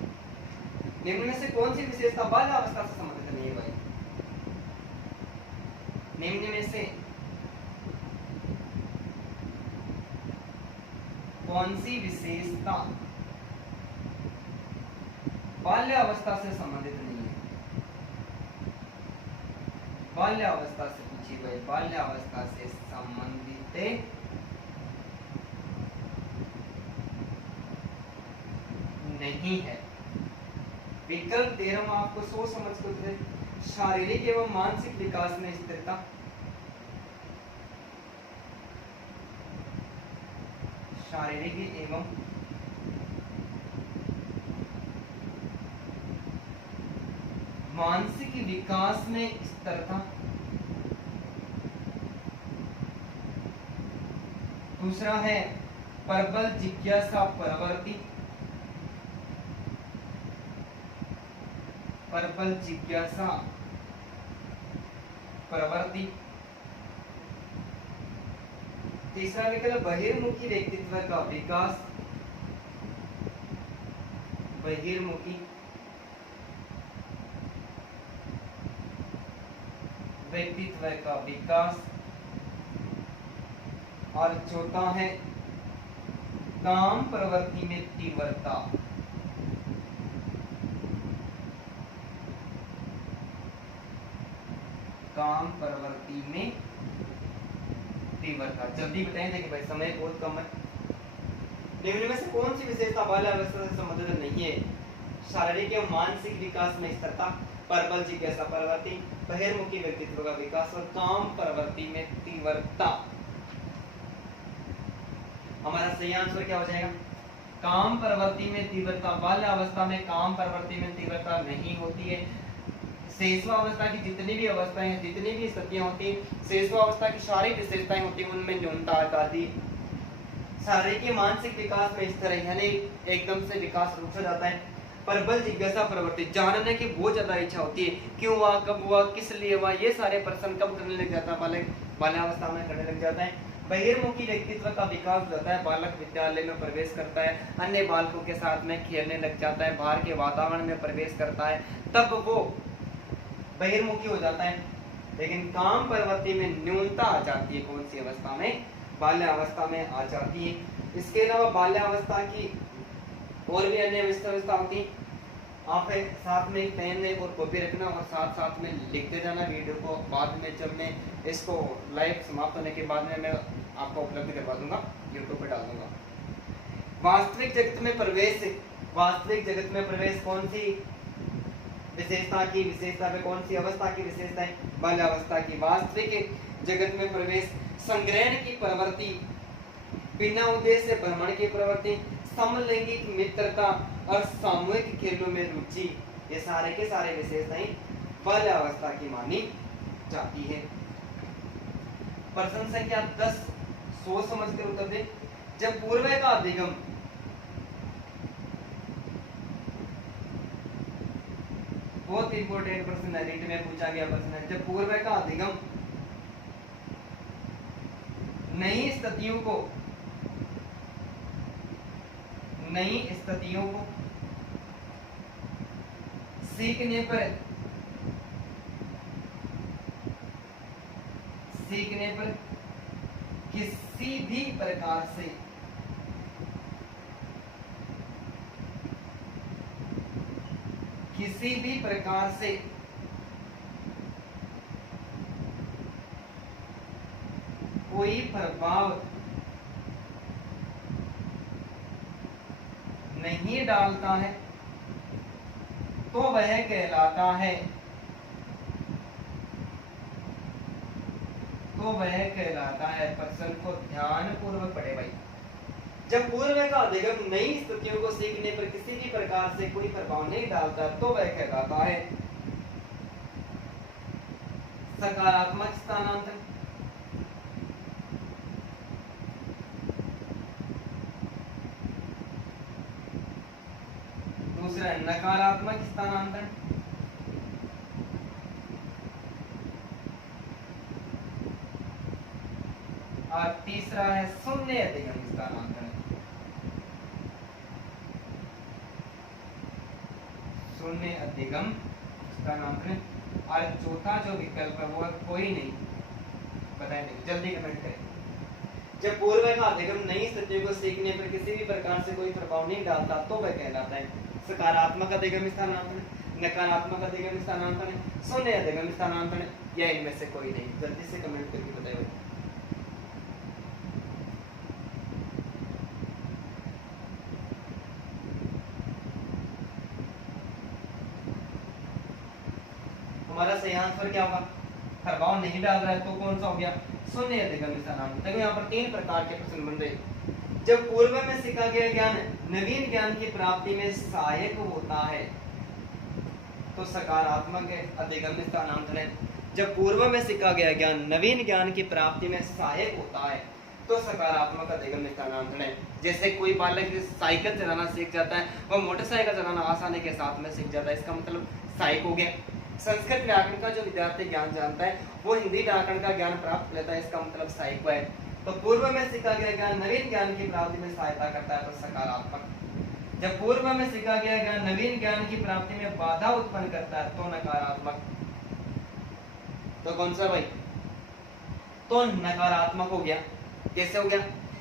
निम्न में से कौन सी विशेषता बाल्यावस्था से संबंधित नहीं है भाई? निम्न में से कौन सी विशेषता बाल्यावस्था से संबंधित नहीं है? बाल्यावस्था से पूछिए भाई, बाल्यावस्था से संबंधित नहीं है। विकल्प दे रहा हूं आपको, सोच समझ कर। शारीरिक एवं मानसिक विकास में स्थिरता, शारीरिक एवं मानसिक विकास में स्थिरता। दूसरा है प्रबल जिज्ञासा प्रवृत्ति, प्रबल जिज्ञासा प्रवृत्ति। तीसरा विकल्प बहिर्मुखी व्यक्तित्व का विकास, बहिर्मुखी व्यक्तित्व का विकास। और चौथा है काम प्रवृत्ति में तीव्रता, काम प्रवृत्ति में तीव्रता। जल्दी बताएं, देखिए भाई समय बहुत कम है। निम्न में से कौन सी विशेषता बाल्यावस्था से संबंधित नहीं है? शारीरिक एवं मानसिक विकास में स्थिरता, प्रबल जिज्ञासा प्रवृत्ति, बहिर्मुखी व्यक्तित्व का विकास और काम प्रवृत्ति में तीव्रता। हमारा सही आंसर क्या हो जाएगा? काम प्रवृत्ति में तीव्रता। बाल्यावस्था में काम प्रवृत्ति में तीव्रता नहीं होती है। शेषवावस्था की जितनी भी अवस्थाएं हैं, जितनी भी स्थितियां होती हैं, शेषवावस्था की सारी विशेषताएं होती हैं, उनमें न्यूनता आ जाती है। शारीरिक मानसिक विकास में इस तरह यानी एकदम से विकास रुक जाता है। प्रबल जिज्ञासा प्रवृत्ति, जानने की बहुत ज्यादा इच्छा होती है, क्यों हुआ, कब हुआ, किस लिए हुआ, ये सारे प्रश्न कब करने लग जाता है? बालक बाल्यावस्था में करने लग जाता है। बहिर्मुखी व्यक्तित्व का विकास हो जाता है, बालक विद्यालय में प्रवेश करता है, अन्य बालकों के साथ में खेलने लग जाता है, बाहर के वातावरण में प्रवेश करता है, तब वो बहिर्मुखी हो जाता है। लेकिन काम प्रवृत्ति में न्यूनता आ जाती है। कौन सी अवस्था में? बाल्यावस्था में आ जाती है। इसके अलावा बाल्यावस्था की और भी अन्य अवस्था होती है। आप साथ में पेन और कॉपी रखना और साथ साथ में लिखते जाना। वीडियो को बाद में जब मैं इसको लाइव समाप्त होने के बाद में मैं आपको उपलब्ध करवा दूंगा, यूट्यूब पे डाल दूंगा। वास्तविक जगत में प्रवेश। वास्तविक जगत में प्रवेश कौन सी विशेषता की विशेषता में कौन सी अवस्था की विशेषता है? बाल्यावस्था की। वास्तविक जगत में प्रवेश, संग्रहण की प्रवृत्ति, बिना उद्देश्य भ्रमण की प्रवृत्ति, समलैंगिक मित्रता और सामूहिक खेलों में रुचि, ये सारे के सारे विशेषताएं बाल्यावस्था की मानी जाती है। प्रश्न संख्या 10 सोच समझ कर उत्तर दे। जब पूर्व का अधिगम, बहुत इंपॉर्टेंट प्रश्न है, रीट में पूछा गया प्रश्न है। जब पूर्व का अधिगम नई स्थितियों को सीखने पर किसी भी प्रकार से कोई प्रभाव नहीं डालता है तो वह कहलाता है प्रश्न को ध्यान पूर्वक पढ़े भाई। जब पूर्व का अधिगम नई स्थितियों को सीखने पर किसी भी प्रकार से कोई प्रभाव नहीं डालता तो वह कहलाता है सकारात्मक स्थानांतरण। दूसरा नकारात्मक स्थानांतरण। और तीसरा है शून्य अधिगम स्थानांतरण। शून्य अधिगम स्थानांतरण। और चौथा जो विकल्प है वो कोई नहीं, बताएंगे जल्दी कमेंट करें। जब पूर्व का अधिगम नई स्थितियों को सीखने पर किसी भी प्रकार से कोई प्रभाव नहीं डालता तो वह कहलाता है सकारात्मक अधिगम स्थानांतरण, नकारात्मक अधिगम स्थानांतरण, शून्य अधिगम स्थानांतरण या इनमें से कोई नहीं। जल्दी से कमेंट करके बताइए। हमारा सही आंसर क्या होगा? प्रभाव नहीं डाल रहा है तो कौन सा हो गया? शून्य अधिगम स्थानांतरण। देखो यहाँ पर 3 प्रकार के प्रश्न बन रहे। जब पूर्व में सीखा गया ज्ञान नवीन ज्ञान की प्राप्ति में सहायक होता है तो सकारात्मक अधिगम स्थानांतरण। जब पूर्व में सीखा गया ज्ञान नवीन ज्ञान की प्राप्ति में सहायक होता है तो सकारात्मक अधिगम स्थानांतरण। जैसे कोई बालक साइकिल चलाना सीख जाता है, वह मोटरसाइकिल चलाना आसानी के साथ में सीख जाता है, इसका मतलब सहायक हो गया। संस्कृत व्याकरण का जो विद्यार्थी ज्ञान जानता है वो हिंदी व्याकरण का ज्ञान प्राप्त लेता है, इसका मतलब सहायक है। तो पूर्व में सीखा गया ज्ञान नवीन ज्ञान की प्राप्ति में सहायता करता है तो सकारात्मक। जब पूर्व में सीखा गया ज्ञान नवीन ज्ञान की प्राप्ति में बाधा उत्पन्न करता है तो नकारात्मक। तो कौन सा भाई? तो नकारात्मक हो गया। कैसे हो गया?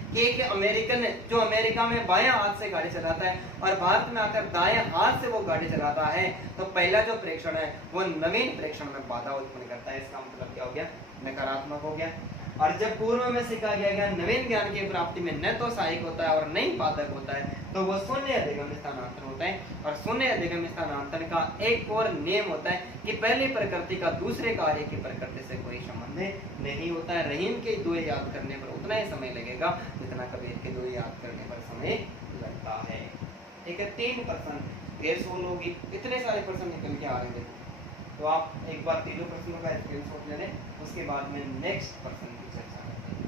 कि एक अमेरिकन जो अमेरिका में बाएं हाथ से गाड़ी चलाता है और भारत में आकर दाएं हाथ से वो गाड़ी चलाता है, तो पहला जो प्रेक्षण है वो नवीन प्रेक्षण में बाधा उत्पन्न करता है। इसका मतलब क्या हो गया? नकारात्मक हो गया। और जब पूर्व में सिखाया गया नवीन ज्ञान की प्राप्ति में न तो सहायक होता है और न ही बाधक होता है, तो वो शून्य अधिगम स्थानांतरण होता है। और शून्य अधिगम स्थानांतरण का एक और नियम होता है कि पहली प्रकृति का दूसरे कार्य की प्रकृति से कोई संबंध नहीं होता है। रहीम के दुए याद करने पर उतना ही समय लगेगा जितना कबीर के दुए याद करने पर समय लगता है। ठीक है, 3% गैर सोल होगी, इतने सारे प्रश्न निकल के आ रहे हैं। तो आप एक बार तीनों प्रश्नों का स्क्रीनशॉट ले लें, उसके बाद में नेक्स्ट प्रश्न की चर्चा करते हैं।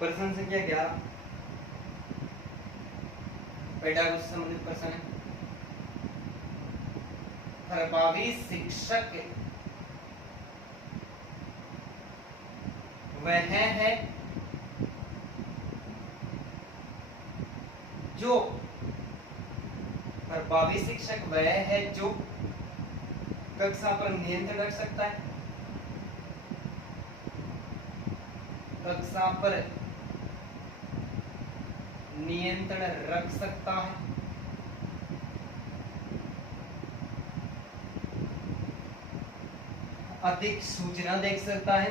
प्रश्न संख्या 11 पेडागोजी से संबंधित प्रश्न है। प्रभावी शिक्षक वह है जो प्रभावी शिक्षक वह है जो कक्षा पर नियंत्रण रख सकता है, कक्षा पर नियंत्रण रख सकता है, अधिक सूचना दे सकता है,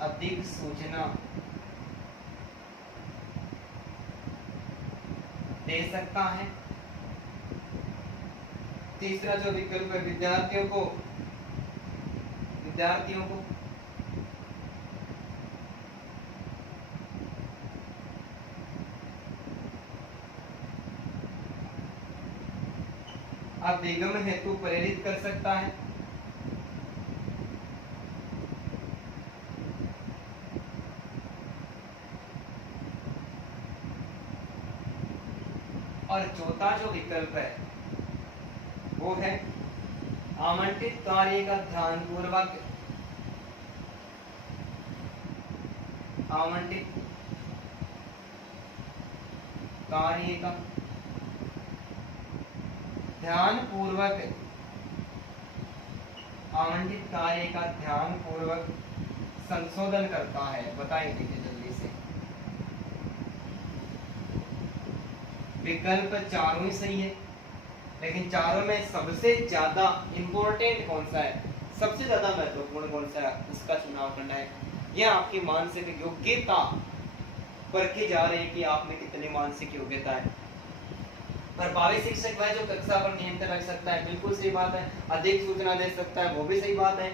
अधिक सूचना दे सकता है। तीसरा जो विकल्प है विद्यार्थियों को अधिगम हेतु प्रेरित कर सकता है, और चौथा जो विकल्प है वो है आवंटित कार्य का ध्यानपूर्वक आवंटित कार्य का आवंटित कार्य का ध्यानपूर्वक संशोधन करता है। बताइए देखिए जल्दी से। विकल्प चारों ही सही है, लेकिन चारों में सबसे ज्यादा इंपॉर्टेंट कौन सा है, सबसे ज्यादा महत्वपूर्ण कौन सा है, इसका चुनाव करना है। यह आपकी मानसिक योग्यता परखी जा रही है कि आप में कितनी मानसिक योग्यता है। प्रभावी शिक्षक वह जो कक्षा पर नियंत्रण रख सकता है, बिल्कुल सही बात है। अधिक सूचना दे सकता है, वो भी सही बात है।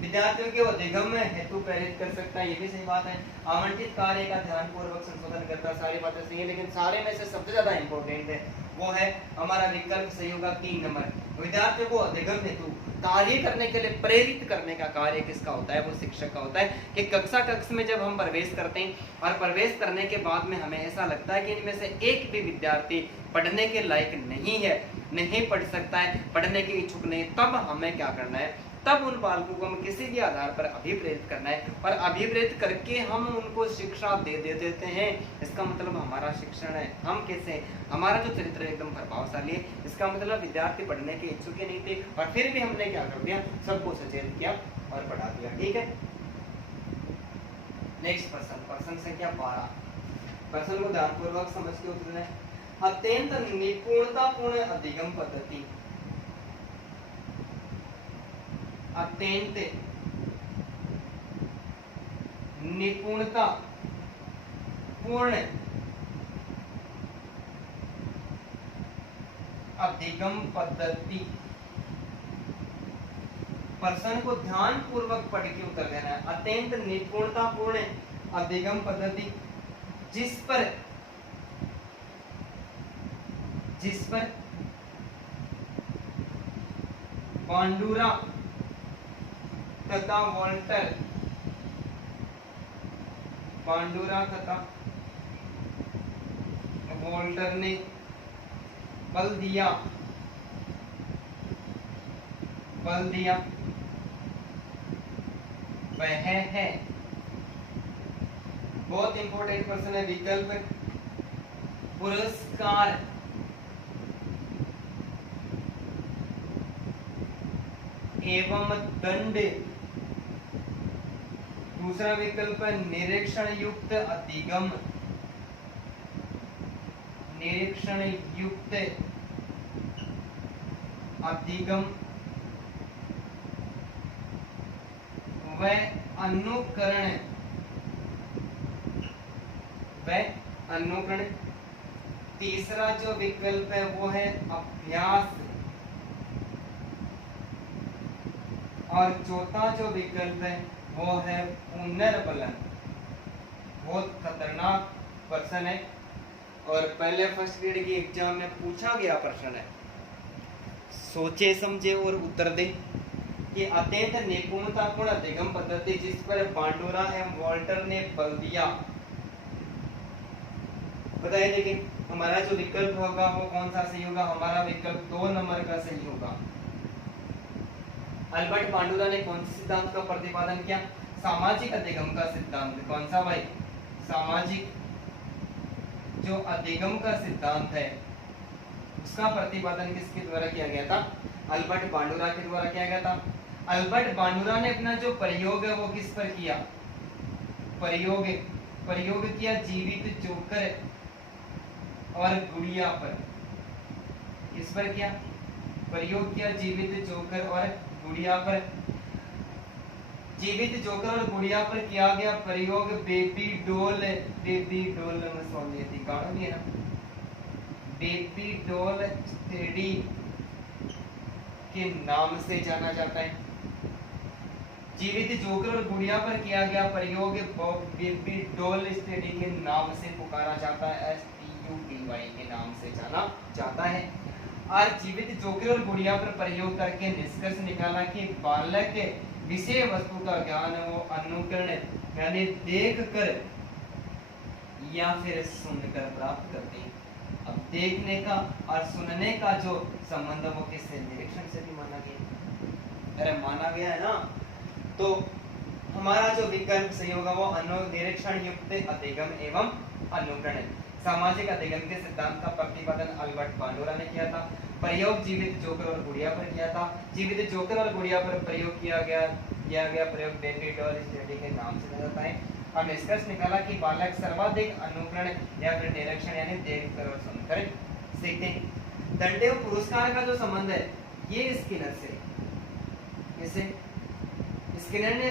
विद्यार्थियों के अधिगम में हेतु प्रेरित कर सकता है, ये भी सही बात है। आवंटित कार्य का ध्यानपूर्वक संशोधन करता है, सारी बातें सही है, लेकिन सारे में से सबसे ज्यादा इंपॉर्टेंट है वो है हमारा विकल्प सही होगा 3 नंबर। विद्यार्थियों को अधिगम हेतु कार्य करने के लिए प्रेरित करने का कार्य किसका होता है, वो शिक्षक का होता है। कि कक्ष में जब हम प्रवेश करते हैं और प्रवेश करने के बाद में हमें ऐसा लगता है कि इनमें से एक भी विद्यार्थी पढ़ने के लायक नहीं है, नहीं पढ़ सकता है, पढ़ने के इच्छुक नहीं, तब हमें क्या करना है, तब उन बालकों को हम किसी भी आधार पर अभिप्रेरित करना है और अभिप्रेरित करके हम उनको शिक्षा दे देते हैं। इसका मतलब हमारा शिक्षण है, हम कैसे, हमारा जो चरित्र एकदम प्रभावशाली है। इसका मतलब विद्यार्थी पढ़ने के इच्छुक ही नहीं थे और फिर भी हमने क्या कर दिया, सबको सचेत किया और पढ़ा दिया। ठीक है, नेक्स्ट प्रश्न संख्या 12। प्रश्न को ध्यानपूर्वक समझ के उत्तर दें। अत्यंत निपुणतापूर्ण अधिगम पद्धति, अत्यंत निपुणता पूर्ण अधिगम पद्धति। प्रश्न को ध्यान पूर्वक पढ़ के उत्तर देना है। अत्यंत निपुणता पूर्ण अधिगम पद्धति जिस पर बांडुरा तथा वोल्टर ने बल दिया बल दिया वह है, बहुत इंपॉर्टेंट पर्सन है। विकल्प पुरस्कार एवं दंड। दूसरा विकल्प निरीक्षण युक्त अधिगम, निरीक्षण युक्त अधिगम व अनुकरण, तीसरा जो विकल्प है वो है अभ्यास, और चौथा जो विकल्प है वो है पुनर्बलन। बहुत खतरनाक प्रश्न है और पहले फर्स्ट ग्रेड की एग्जाम में पूछा गया प्रश्न है। सोचे समझे और उत्तर दे कि अत्यंत निपुणतापूर्ण अधिगम पद्धति जिस पर बांडुरा एवं वॉल्टर ने बल दिया, बताइए। देखिए हमारा जो विकल्प होगा वो कौन सा सही होगा? हमारा विकल्प 2 नंबर का सही होगा। अल्बर्ट बांडुरा ने कौन से सिद्धांत का प्रतिपादन किया? सामाजिक अधिगम का सिद्धांत। कौन सा भाई? सामाजिक जो अधिगम का सिद्धांत है उसका प्रतिपादन किसके द्वारा किया गया था? अल्बर्ट बांडुरा के द्वारा किया गया था। अल्बर्ट बांडुरा ने अपना जो प्रयोग है वो किस पर किया? प्रयोग किया जीवित जोकर और गुड़िया पर। किस पर किया? प्रयोग किया जीवित जोकर और गुड़िया पर। जीवित जोकर और गुड़िया पर किया गया प्रयोग बेबी डॉल में सॉल्व थी कौन भी है ना, बेबी डॉल स्टडी के नाम से जाना जाता है। जीवित जोकर और गुड़िया पर किया गया प्रयोग बेबी डॉल स्टडी के नाम से पुकारा जाता है, STUDY के नाम से जाना जाता है। और जीवित जोकर और गुड़िया पर प्रयोग करके निष्कर्ष निकाला कि बालक विषय वस्तु का ज्ञान वो अनुकरण यानी देख कर या फिर सुनकर प्राप्त करते हैं। अब देखने का और सुनने का जो संबंध वो किससे? निरीक्षण से भी माना गया। अरे माना गया है ना, तो हमारा जो विकल्प सही होगा वो निरीक्षण युक्त अधिगम एवं अनुकरण। सामाजिक अधिगम के सिद्धांत का प्रतिपादन अल्बर्ट बांडुरा ने किया था। प्रयोग जीवित जोकर और गुड़िया पर किया था। जीवित जोकर और गुड़िया पर प्रयोग किया गया प्रयोग बेबी डॉल स्टडी के नाम से जाता है। अब निष्कर्ष निकाला कि बालक सर्वाधिक अनुकरण या फिर निरीक्षण यानी देखकर और सुनकर सीखते हैं। दंड एवं पुरस्कार का जो संबंध है ये स्किनर से, इसे स्किनर ने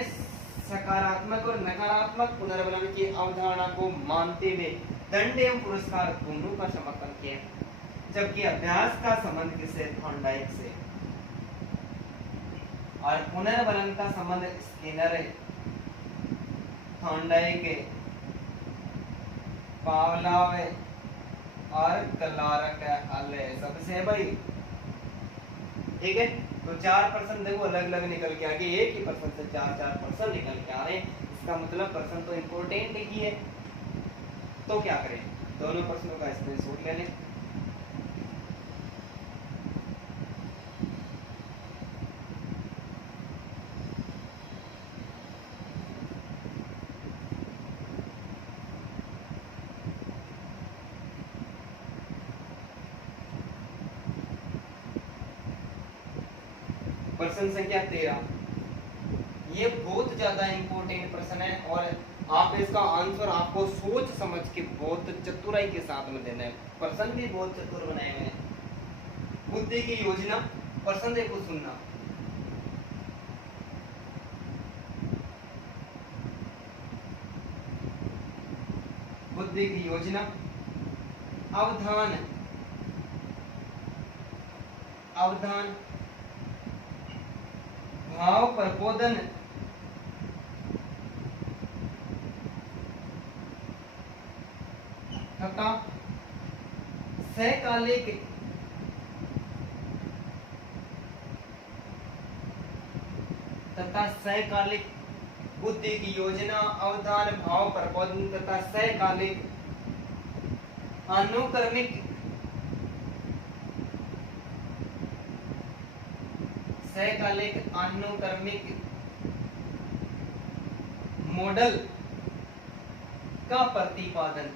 सकारात्मक और नकारात्मक पुनर्बलन की अवधारणा को मानते हुए दंड एवं पुरस्कार दोनों का समर्थन किया, जबकि अभ्यास का संबंध किससे? थॉर्नडाइक से, और पुनर्बलन का संबंध स्किनर, थॉर्नडाइक, पावलोव और क्लार्क हल सबसे है भाई। ठीक है, तो 4% देखो अलग अलग निकल के आ गए, एक ही पर्सन से 4% निकल के आ रहे हैं। इसका मतलब पर्सन तो इम्पोर्टेंट ही है, तो क्या करें? दोनों प्रश्नों का स्क्रीनशॉट ले लें। प्रश्न संख्या 13, ये बहुत ज्यादा इंपॉर्टेंट प्रश्न है और आप इसका आंसर आपको सोच समझ के बहुत चतुराई के साथ में देना है। प्रश्न भी बहुत चतुर बनाए हुए हैं। बुद्धि की योजना, प्रश्न देखो सुनना। बुद्धि की योजना, अवधान, भाव प्रबोधन, तथा सहकालिक बुद्धि की योजना, अवधान, भाव प्रबोधन तथा सहकालिक अनुक्रमिक सहकालिक अनुक्रमिक मॉडल का प्रतिपादन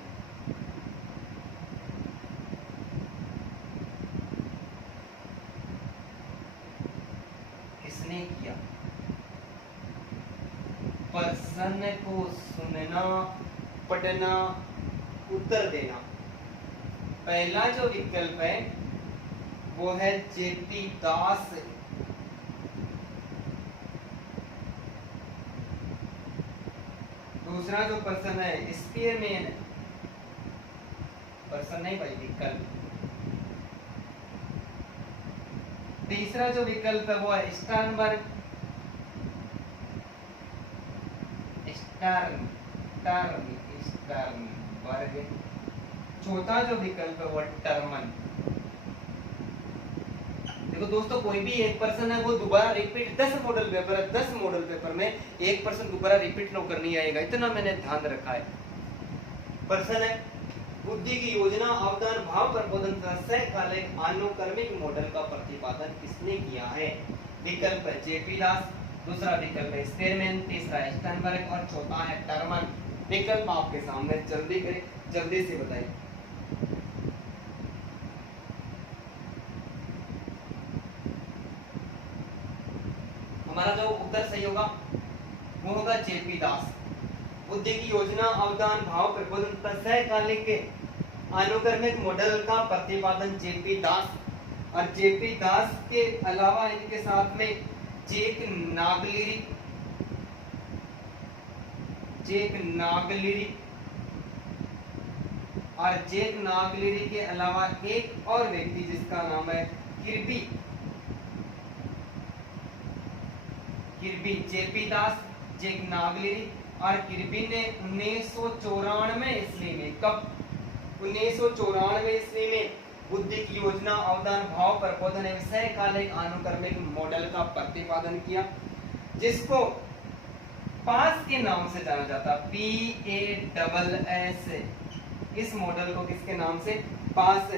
किसने किया? प्रश्न को सुनना, पढ़ना, उत्तर देना। पहला जो विकल्प है वो है जेपी दास। दूसरा जो प्रश्न है स्पीयरमैन, प्रश्न नहीं भाई विकल्प। तीसरा जो विकल्प है वो है स्टर्नबर्ग। स्टर्नबर्ग। चौथा जो विकल्प है वो टर्मन। देखो दोस्तों, कोई भी एक पर्सन है वो दोबारा रिपीट 10 मॉडल पेपर है, 10 मॉडल पेपर में एक पर्सन दोबारा रिपीट होकर नहीं आएगा, इतना मैंने ध्यान रखा है। पर्सन है बुद्धि की योजना, अवदान, भाव, प्रबोधन तथा सहकालिक अनुक्रमिक मॉडल का प्रतिपादन किसने किया है? विकल्प है जेपी दास, दूसरा विकल्प है स्पीयरमैन, तीसरा स्टर्नबर्ग और चौथा है टर्मन। विकल्प आपके सामने, जल्दी करें, जल्दी से बताइए। हमारा जो उत्तर सही होगा वो होगा जेपी दास। बुद्धि की योजना, अवदान, भाव, प्रबोधन तथा सहकालिक अनुक्रमिक मॉडल का प्रतिपादन जेपी दास। और जेपी दास के अलावा इनके साथ में जैक नागलिरी और जैक नागलिरी के अलावा एक और व्यक्ति जिसका नाम है किर्बी। जेपी दास, जैक नागलिरी और किर्बी ने 1994 ईस्वी में, कब? 1994 ईस्वी में बुद्धि की योजना, अवदान, भाव, प्रबोधन एवं सहकालिक अनुक्रमिक मॉडल का प्रतिपादन किया, जिसको पास के नाम से जाना जाता, PASS। इस मॉडल को किसके नाम से? पास।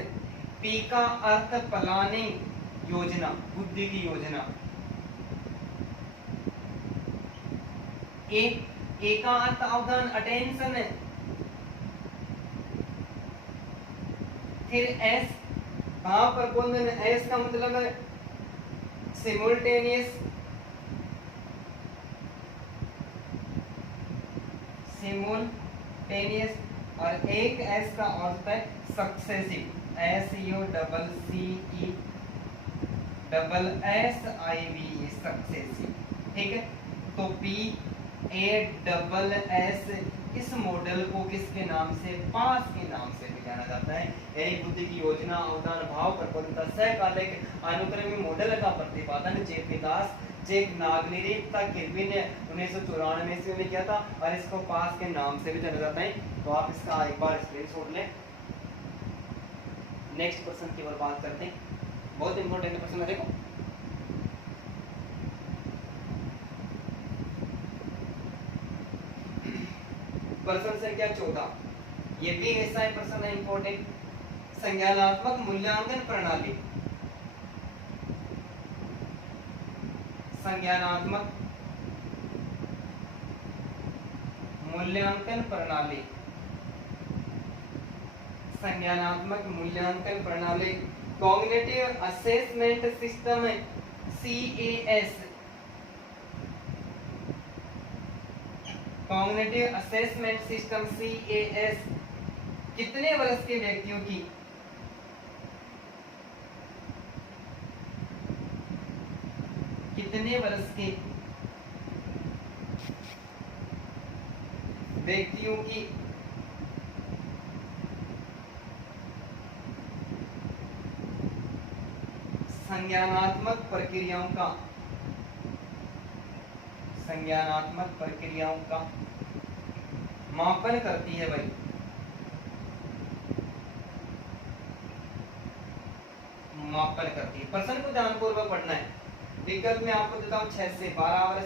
पी का अर्थ प्लानिंग, योजना, बुद्धि की योजना। ए का अर्थ अवधान, अटेंशन है। फिर एस भाव प्रबोधन, एस का मतलब है सिमुलटेनियस, और एक एस का अर्थ है सक्सेसिव, SUCCESSIV, सक्सेसिव। ठीक है, तो PASS इस मॉडल को किसके नाम से? पास के नाम से भी जाना जाता है। यही बुद्धि की योजना, अवदान, भाव, प्रबोधन तथा सहकालिक अनुक्रमिक मॉडल का प्रतिपादन जेपी दास, जैक नागलिरी तथा किर्बी ने 1994 ईस्वी में किया था और इसको पास के नाम से भी जाना जाता है। तो आप इसका एक बार स्क्रीनशॉट लें। नेक्स्ट प्रश्न की ओर बात करते हैं, बहुत इंपॉर्टेंट प्रश्न है। देखो, प्रश्न संख्या 14, ये भी ऐसा ही प्रश्न है इंपॉर्टेंट। संज्ञानात्मक मूल्यांकन प्रणाली, संज्ञानात्मक मूल्यांकन प्रणाली, संज्ञानात्मक मूल्यांकन प्रणाली, cognitive assessment system, CAS, cognitive assessment system CAS कितने वर्ष के व्यक्तियों की संज्ञानात्मक प्रक्रियाओं का मापन करती है भाई। मापन करती है। प्रश्न को ध्यानपूर्वक पढ़ना है। विकल्प में आपको देता हूं 6 से 12 वर्ष।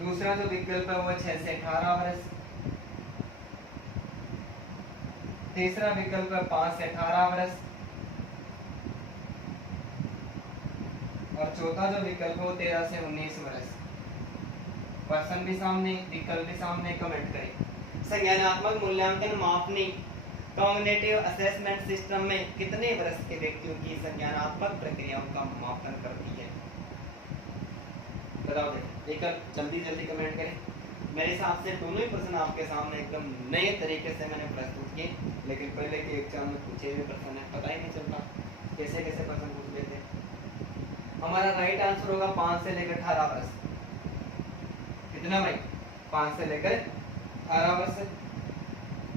दूसरा जो विकल्प है वो 6 से 18 वर्ष। तीसरा विकल्प है 5 से 18 वर्ष। और चौथा जो विकल्प हो 13 से 19 वर्ष। पर्सन भी सामने, विकल्प भी सामने, कमेंट करें। संज्ञानात्मक मूल्यांकन मापनी कॉग्निटिव असेसमेंट सिस्टम में कितने वर्ष के व्यक्तियों की संज्ञानात्मक प्रक्रियाओं का मापन करती है? बताओ विकल्प, जल्दी जल्दी कमेंट करें। मेरे हिसाब से दोनों ही प्रश्न आपके सामने एकदम नए तरीके से मैंने प्रस्तुत किए, लेकिन पहले के एग्जाम में पूछे हुए प्रश्न है, पता ही नहीं चलता कैसे कैसे प्रश्न पूछ लेते। हमारा राइट आंसर होगा 5 से लेकर 18 वर्ष। कितना भाई? 5 से लेकर 18 वर्ष।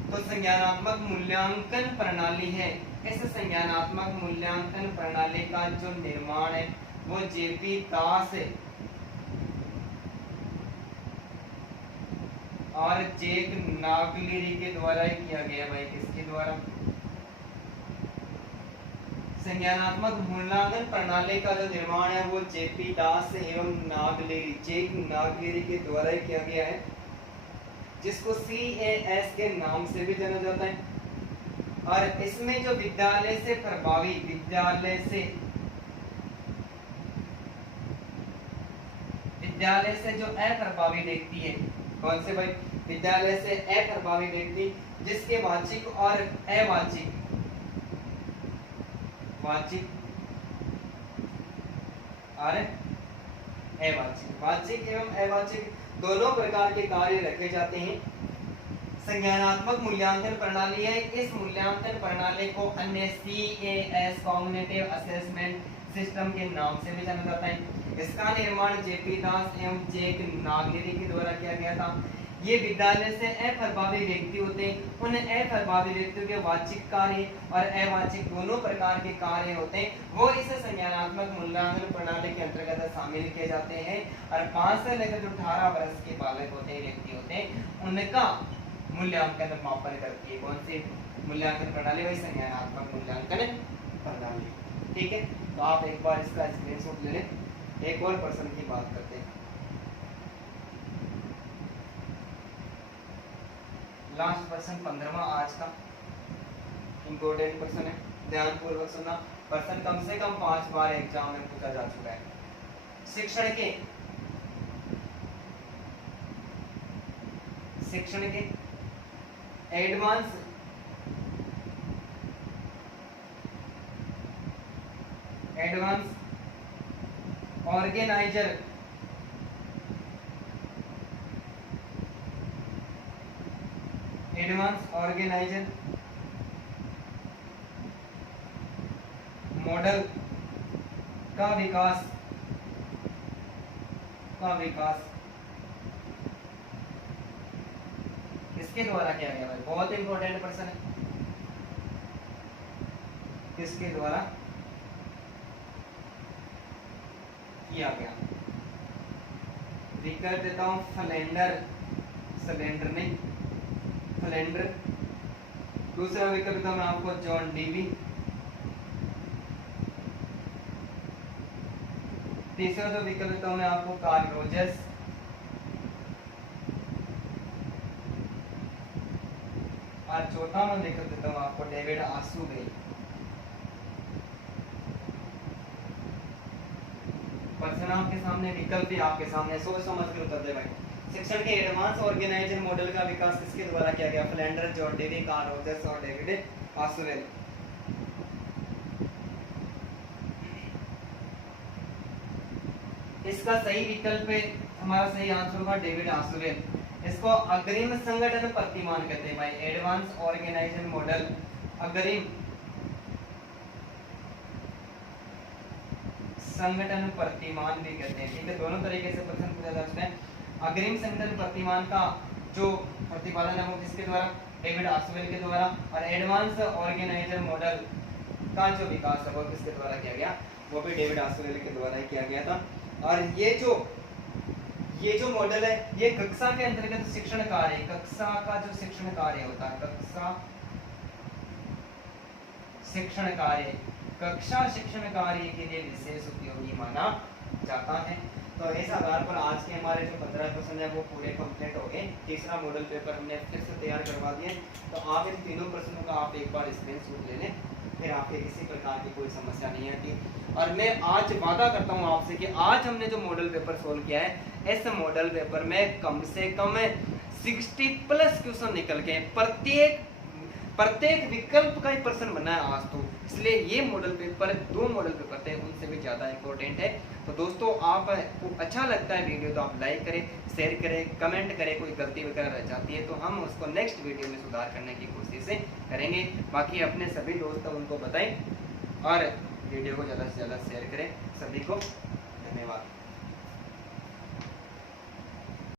तो संज्ञानात्मक मूल्यांकन प्रणाली है, इस संज्ञानात्मक मूल्यांकन प्रणाली का जो निर्माण है वो जेपी दास और जैक नागलिरी के द्वारा ही किया गया। भाई किसके द्वारा? संज्ञानात्मक मूल्यांकन प्रणाली का जो निर्माण है वो जेपी दास एवं नागलिरी, जैक नागलिरी के द्वारा ही किया गया है, जिसको CAS के नाम से भी जाना जाता है। और इसमें जो विद्यालय से प्रभावी, विद्यालय से जो अप्रभावी व्यक्ति है, कौन से भाई? विद्यालय से अप्रभावी व्यक्ति जिसके वाचिक और अवाचिक, वाचिक और अवाचिक, वाचिक एवं अवाचिक दोनों प्रकार के कार्य रखे जाते हैं। संज्ञानात्मक मूल्यांकन प्रणाली है, इस मूल्यांकन प्रणाली को अन्य CAS कॉग्निटिव असेसमेंट सिस्टम के नाम से भी जाना जाता है। इसका निर्माण जेपी दास एवं जैक नागलिरी के द्वारा किया गया था। ये विद्यालय से अप्रभावी व्यक्ति होते हैं, उन अप्रभावी व्यक्तियों के वाचिक कार्य और अवाचिक दोनों प्रकार के कार्य होते हैं, वो इस संज्ञानात्मक मूल्यांकन प्रणाली के अंतर्गत शामिल किए जाते हैं। और 5 से लेकर जो 18 वर्ष के बालक होते हैं, व्यक्ति होते हैं, उनका मूल्यांकन मापन करती है। कौन सी मूल्यांकन प्रणाली? वही संज्ञानात्मक मूल्यांकन प्रणाली। ठीक है, तो आप एक बार इसका स्क्रीनशॉट ले लें। एक और प्रश्न की बात करते हैं, लास्ट प्रश्न 15वां आज का इंपॉर्टेंट प्रश्न है, ध्यान पूर्वक सुनना। प्रश्न कम से कम 5 बार एग्जाम में पूछा जा चुका है। शिक्षण के एडवांस ऑर्गेनाइजर मॉडल का विकास किसके द्वारा किया गया? भाई बहुत इंपॉर्टेंट प्रश्न है, किसके द्वारा किया गया? विकल्प देता हूं, सिलेंडर नहीं, फ्लेंडर। दूसरा विकल्प देता मैं आपको, जॉन डीवी। तीसरा जो विकल्प देता हूं मैं आपको, कार्ल रोजर्स। और चौथा मैं विकल्प देता हूं आपको, डेविड आसूबे। प्रश्न आपके सामने, विकल्प भी आपके सामने, सोच समझ के उत्तर दे भाई। शिक्षण के एडवांस ऑर्गेनाइजर मॉडल का विकास किसके द्वारा किया गया? Flander, John Dewey, Carl Rogers और डेविड आसूबे। इसका सही विकल्प है, हमारा सही आंसर होगा डेविड आसूबे। इसको अग्रिम संगठन प्रतिमान कहते हैं भाई, एडवांस ऑर्गेनाइजर मॉडल अग्रिम संगठन प्रतिमान भी कहते हैं। ठीक है, दोनों तरीके से प्रश्न पूछा जा सकता है। अग्रिम संगठन प्रतिमान का जो प्रतिपादन है वो किसके द्वारा? डेविड आसूबेल के द्वारा। और एडवांस ऑर्गेनाइजर मॉडल का जो विकास है वो किसके द्वारा किया गया? वो भी डेविड आसूबेल के द्वारा ही किया गया था। और ये जो मॉडल है, ये कक्षा के अंतर्गत शिक्षण कार्य, कक्षा का जो शिक्षण कार्य होता है, कक्षा शिक्षण कार्य के लिए विशेष उपयोगी माना जाता है। तो इस आधार पर आज के हमारे जो 15 क्वेश्चन है वो पूरे कंप्लीट हो गए। तीसरा मॉडल पेपर हमने फिर से तैयार करवा दिए। तो आप इन तीनों प्रश्नों का आप एक बार स्क्रीनशॉट ले लें, फिर आपके किसी प्रकार की कोई समस्या नहीं आती। और मैं आज वादा करता हूँ आपसे कि आज हमने जो मॉडल पेपर सोल्व किया है, इस मॉडल पेपर में कम से कम 60+ क्वेश्चन निकल के प्रत्येक विकल्प का ही प्रश्न बना है आज तो। इसलिए ये मॉडल पेपर, 2 मॉडल पेपर थे, उनसे भी ज़्यादा इंपॉर्टेंट है। तो दोस्तों आपको अच्छा लगता है वीडियो तो आप लाइक करें, शेयर करें, कमेंट करें। कोई गलती वगैरह रह जाती है तो हम उसको नेक्स्ट वीडियो में सुधार करने की कोशिश करेंगे। बाकी अपने सभी दोस्त उनको बताएं और वीडियो को ज़्यादा से ज़्यादा शेयर करें। सभी को धन्यवाद।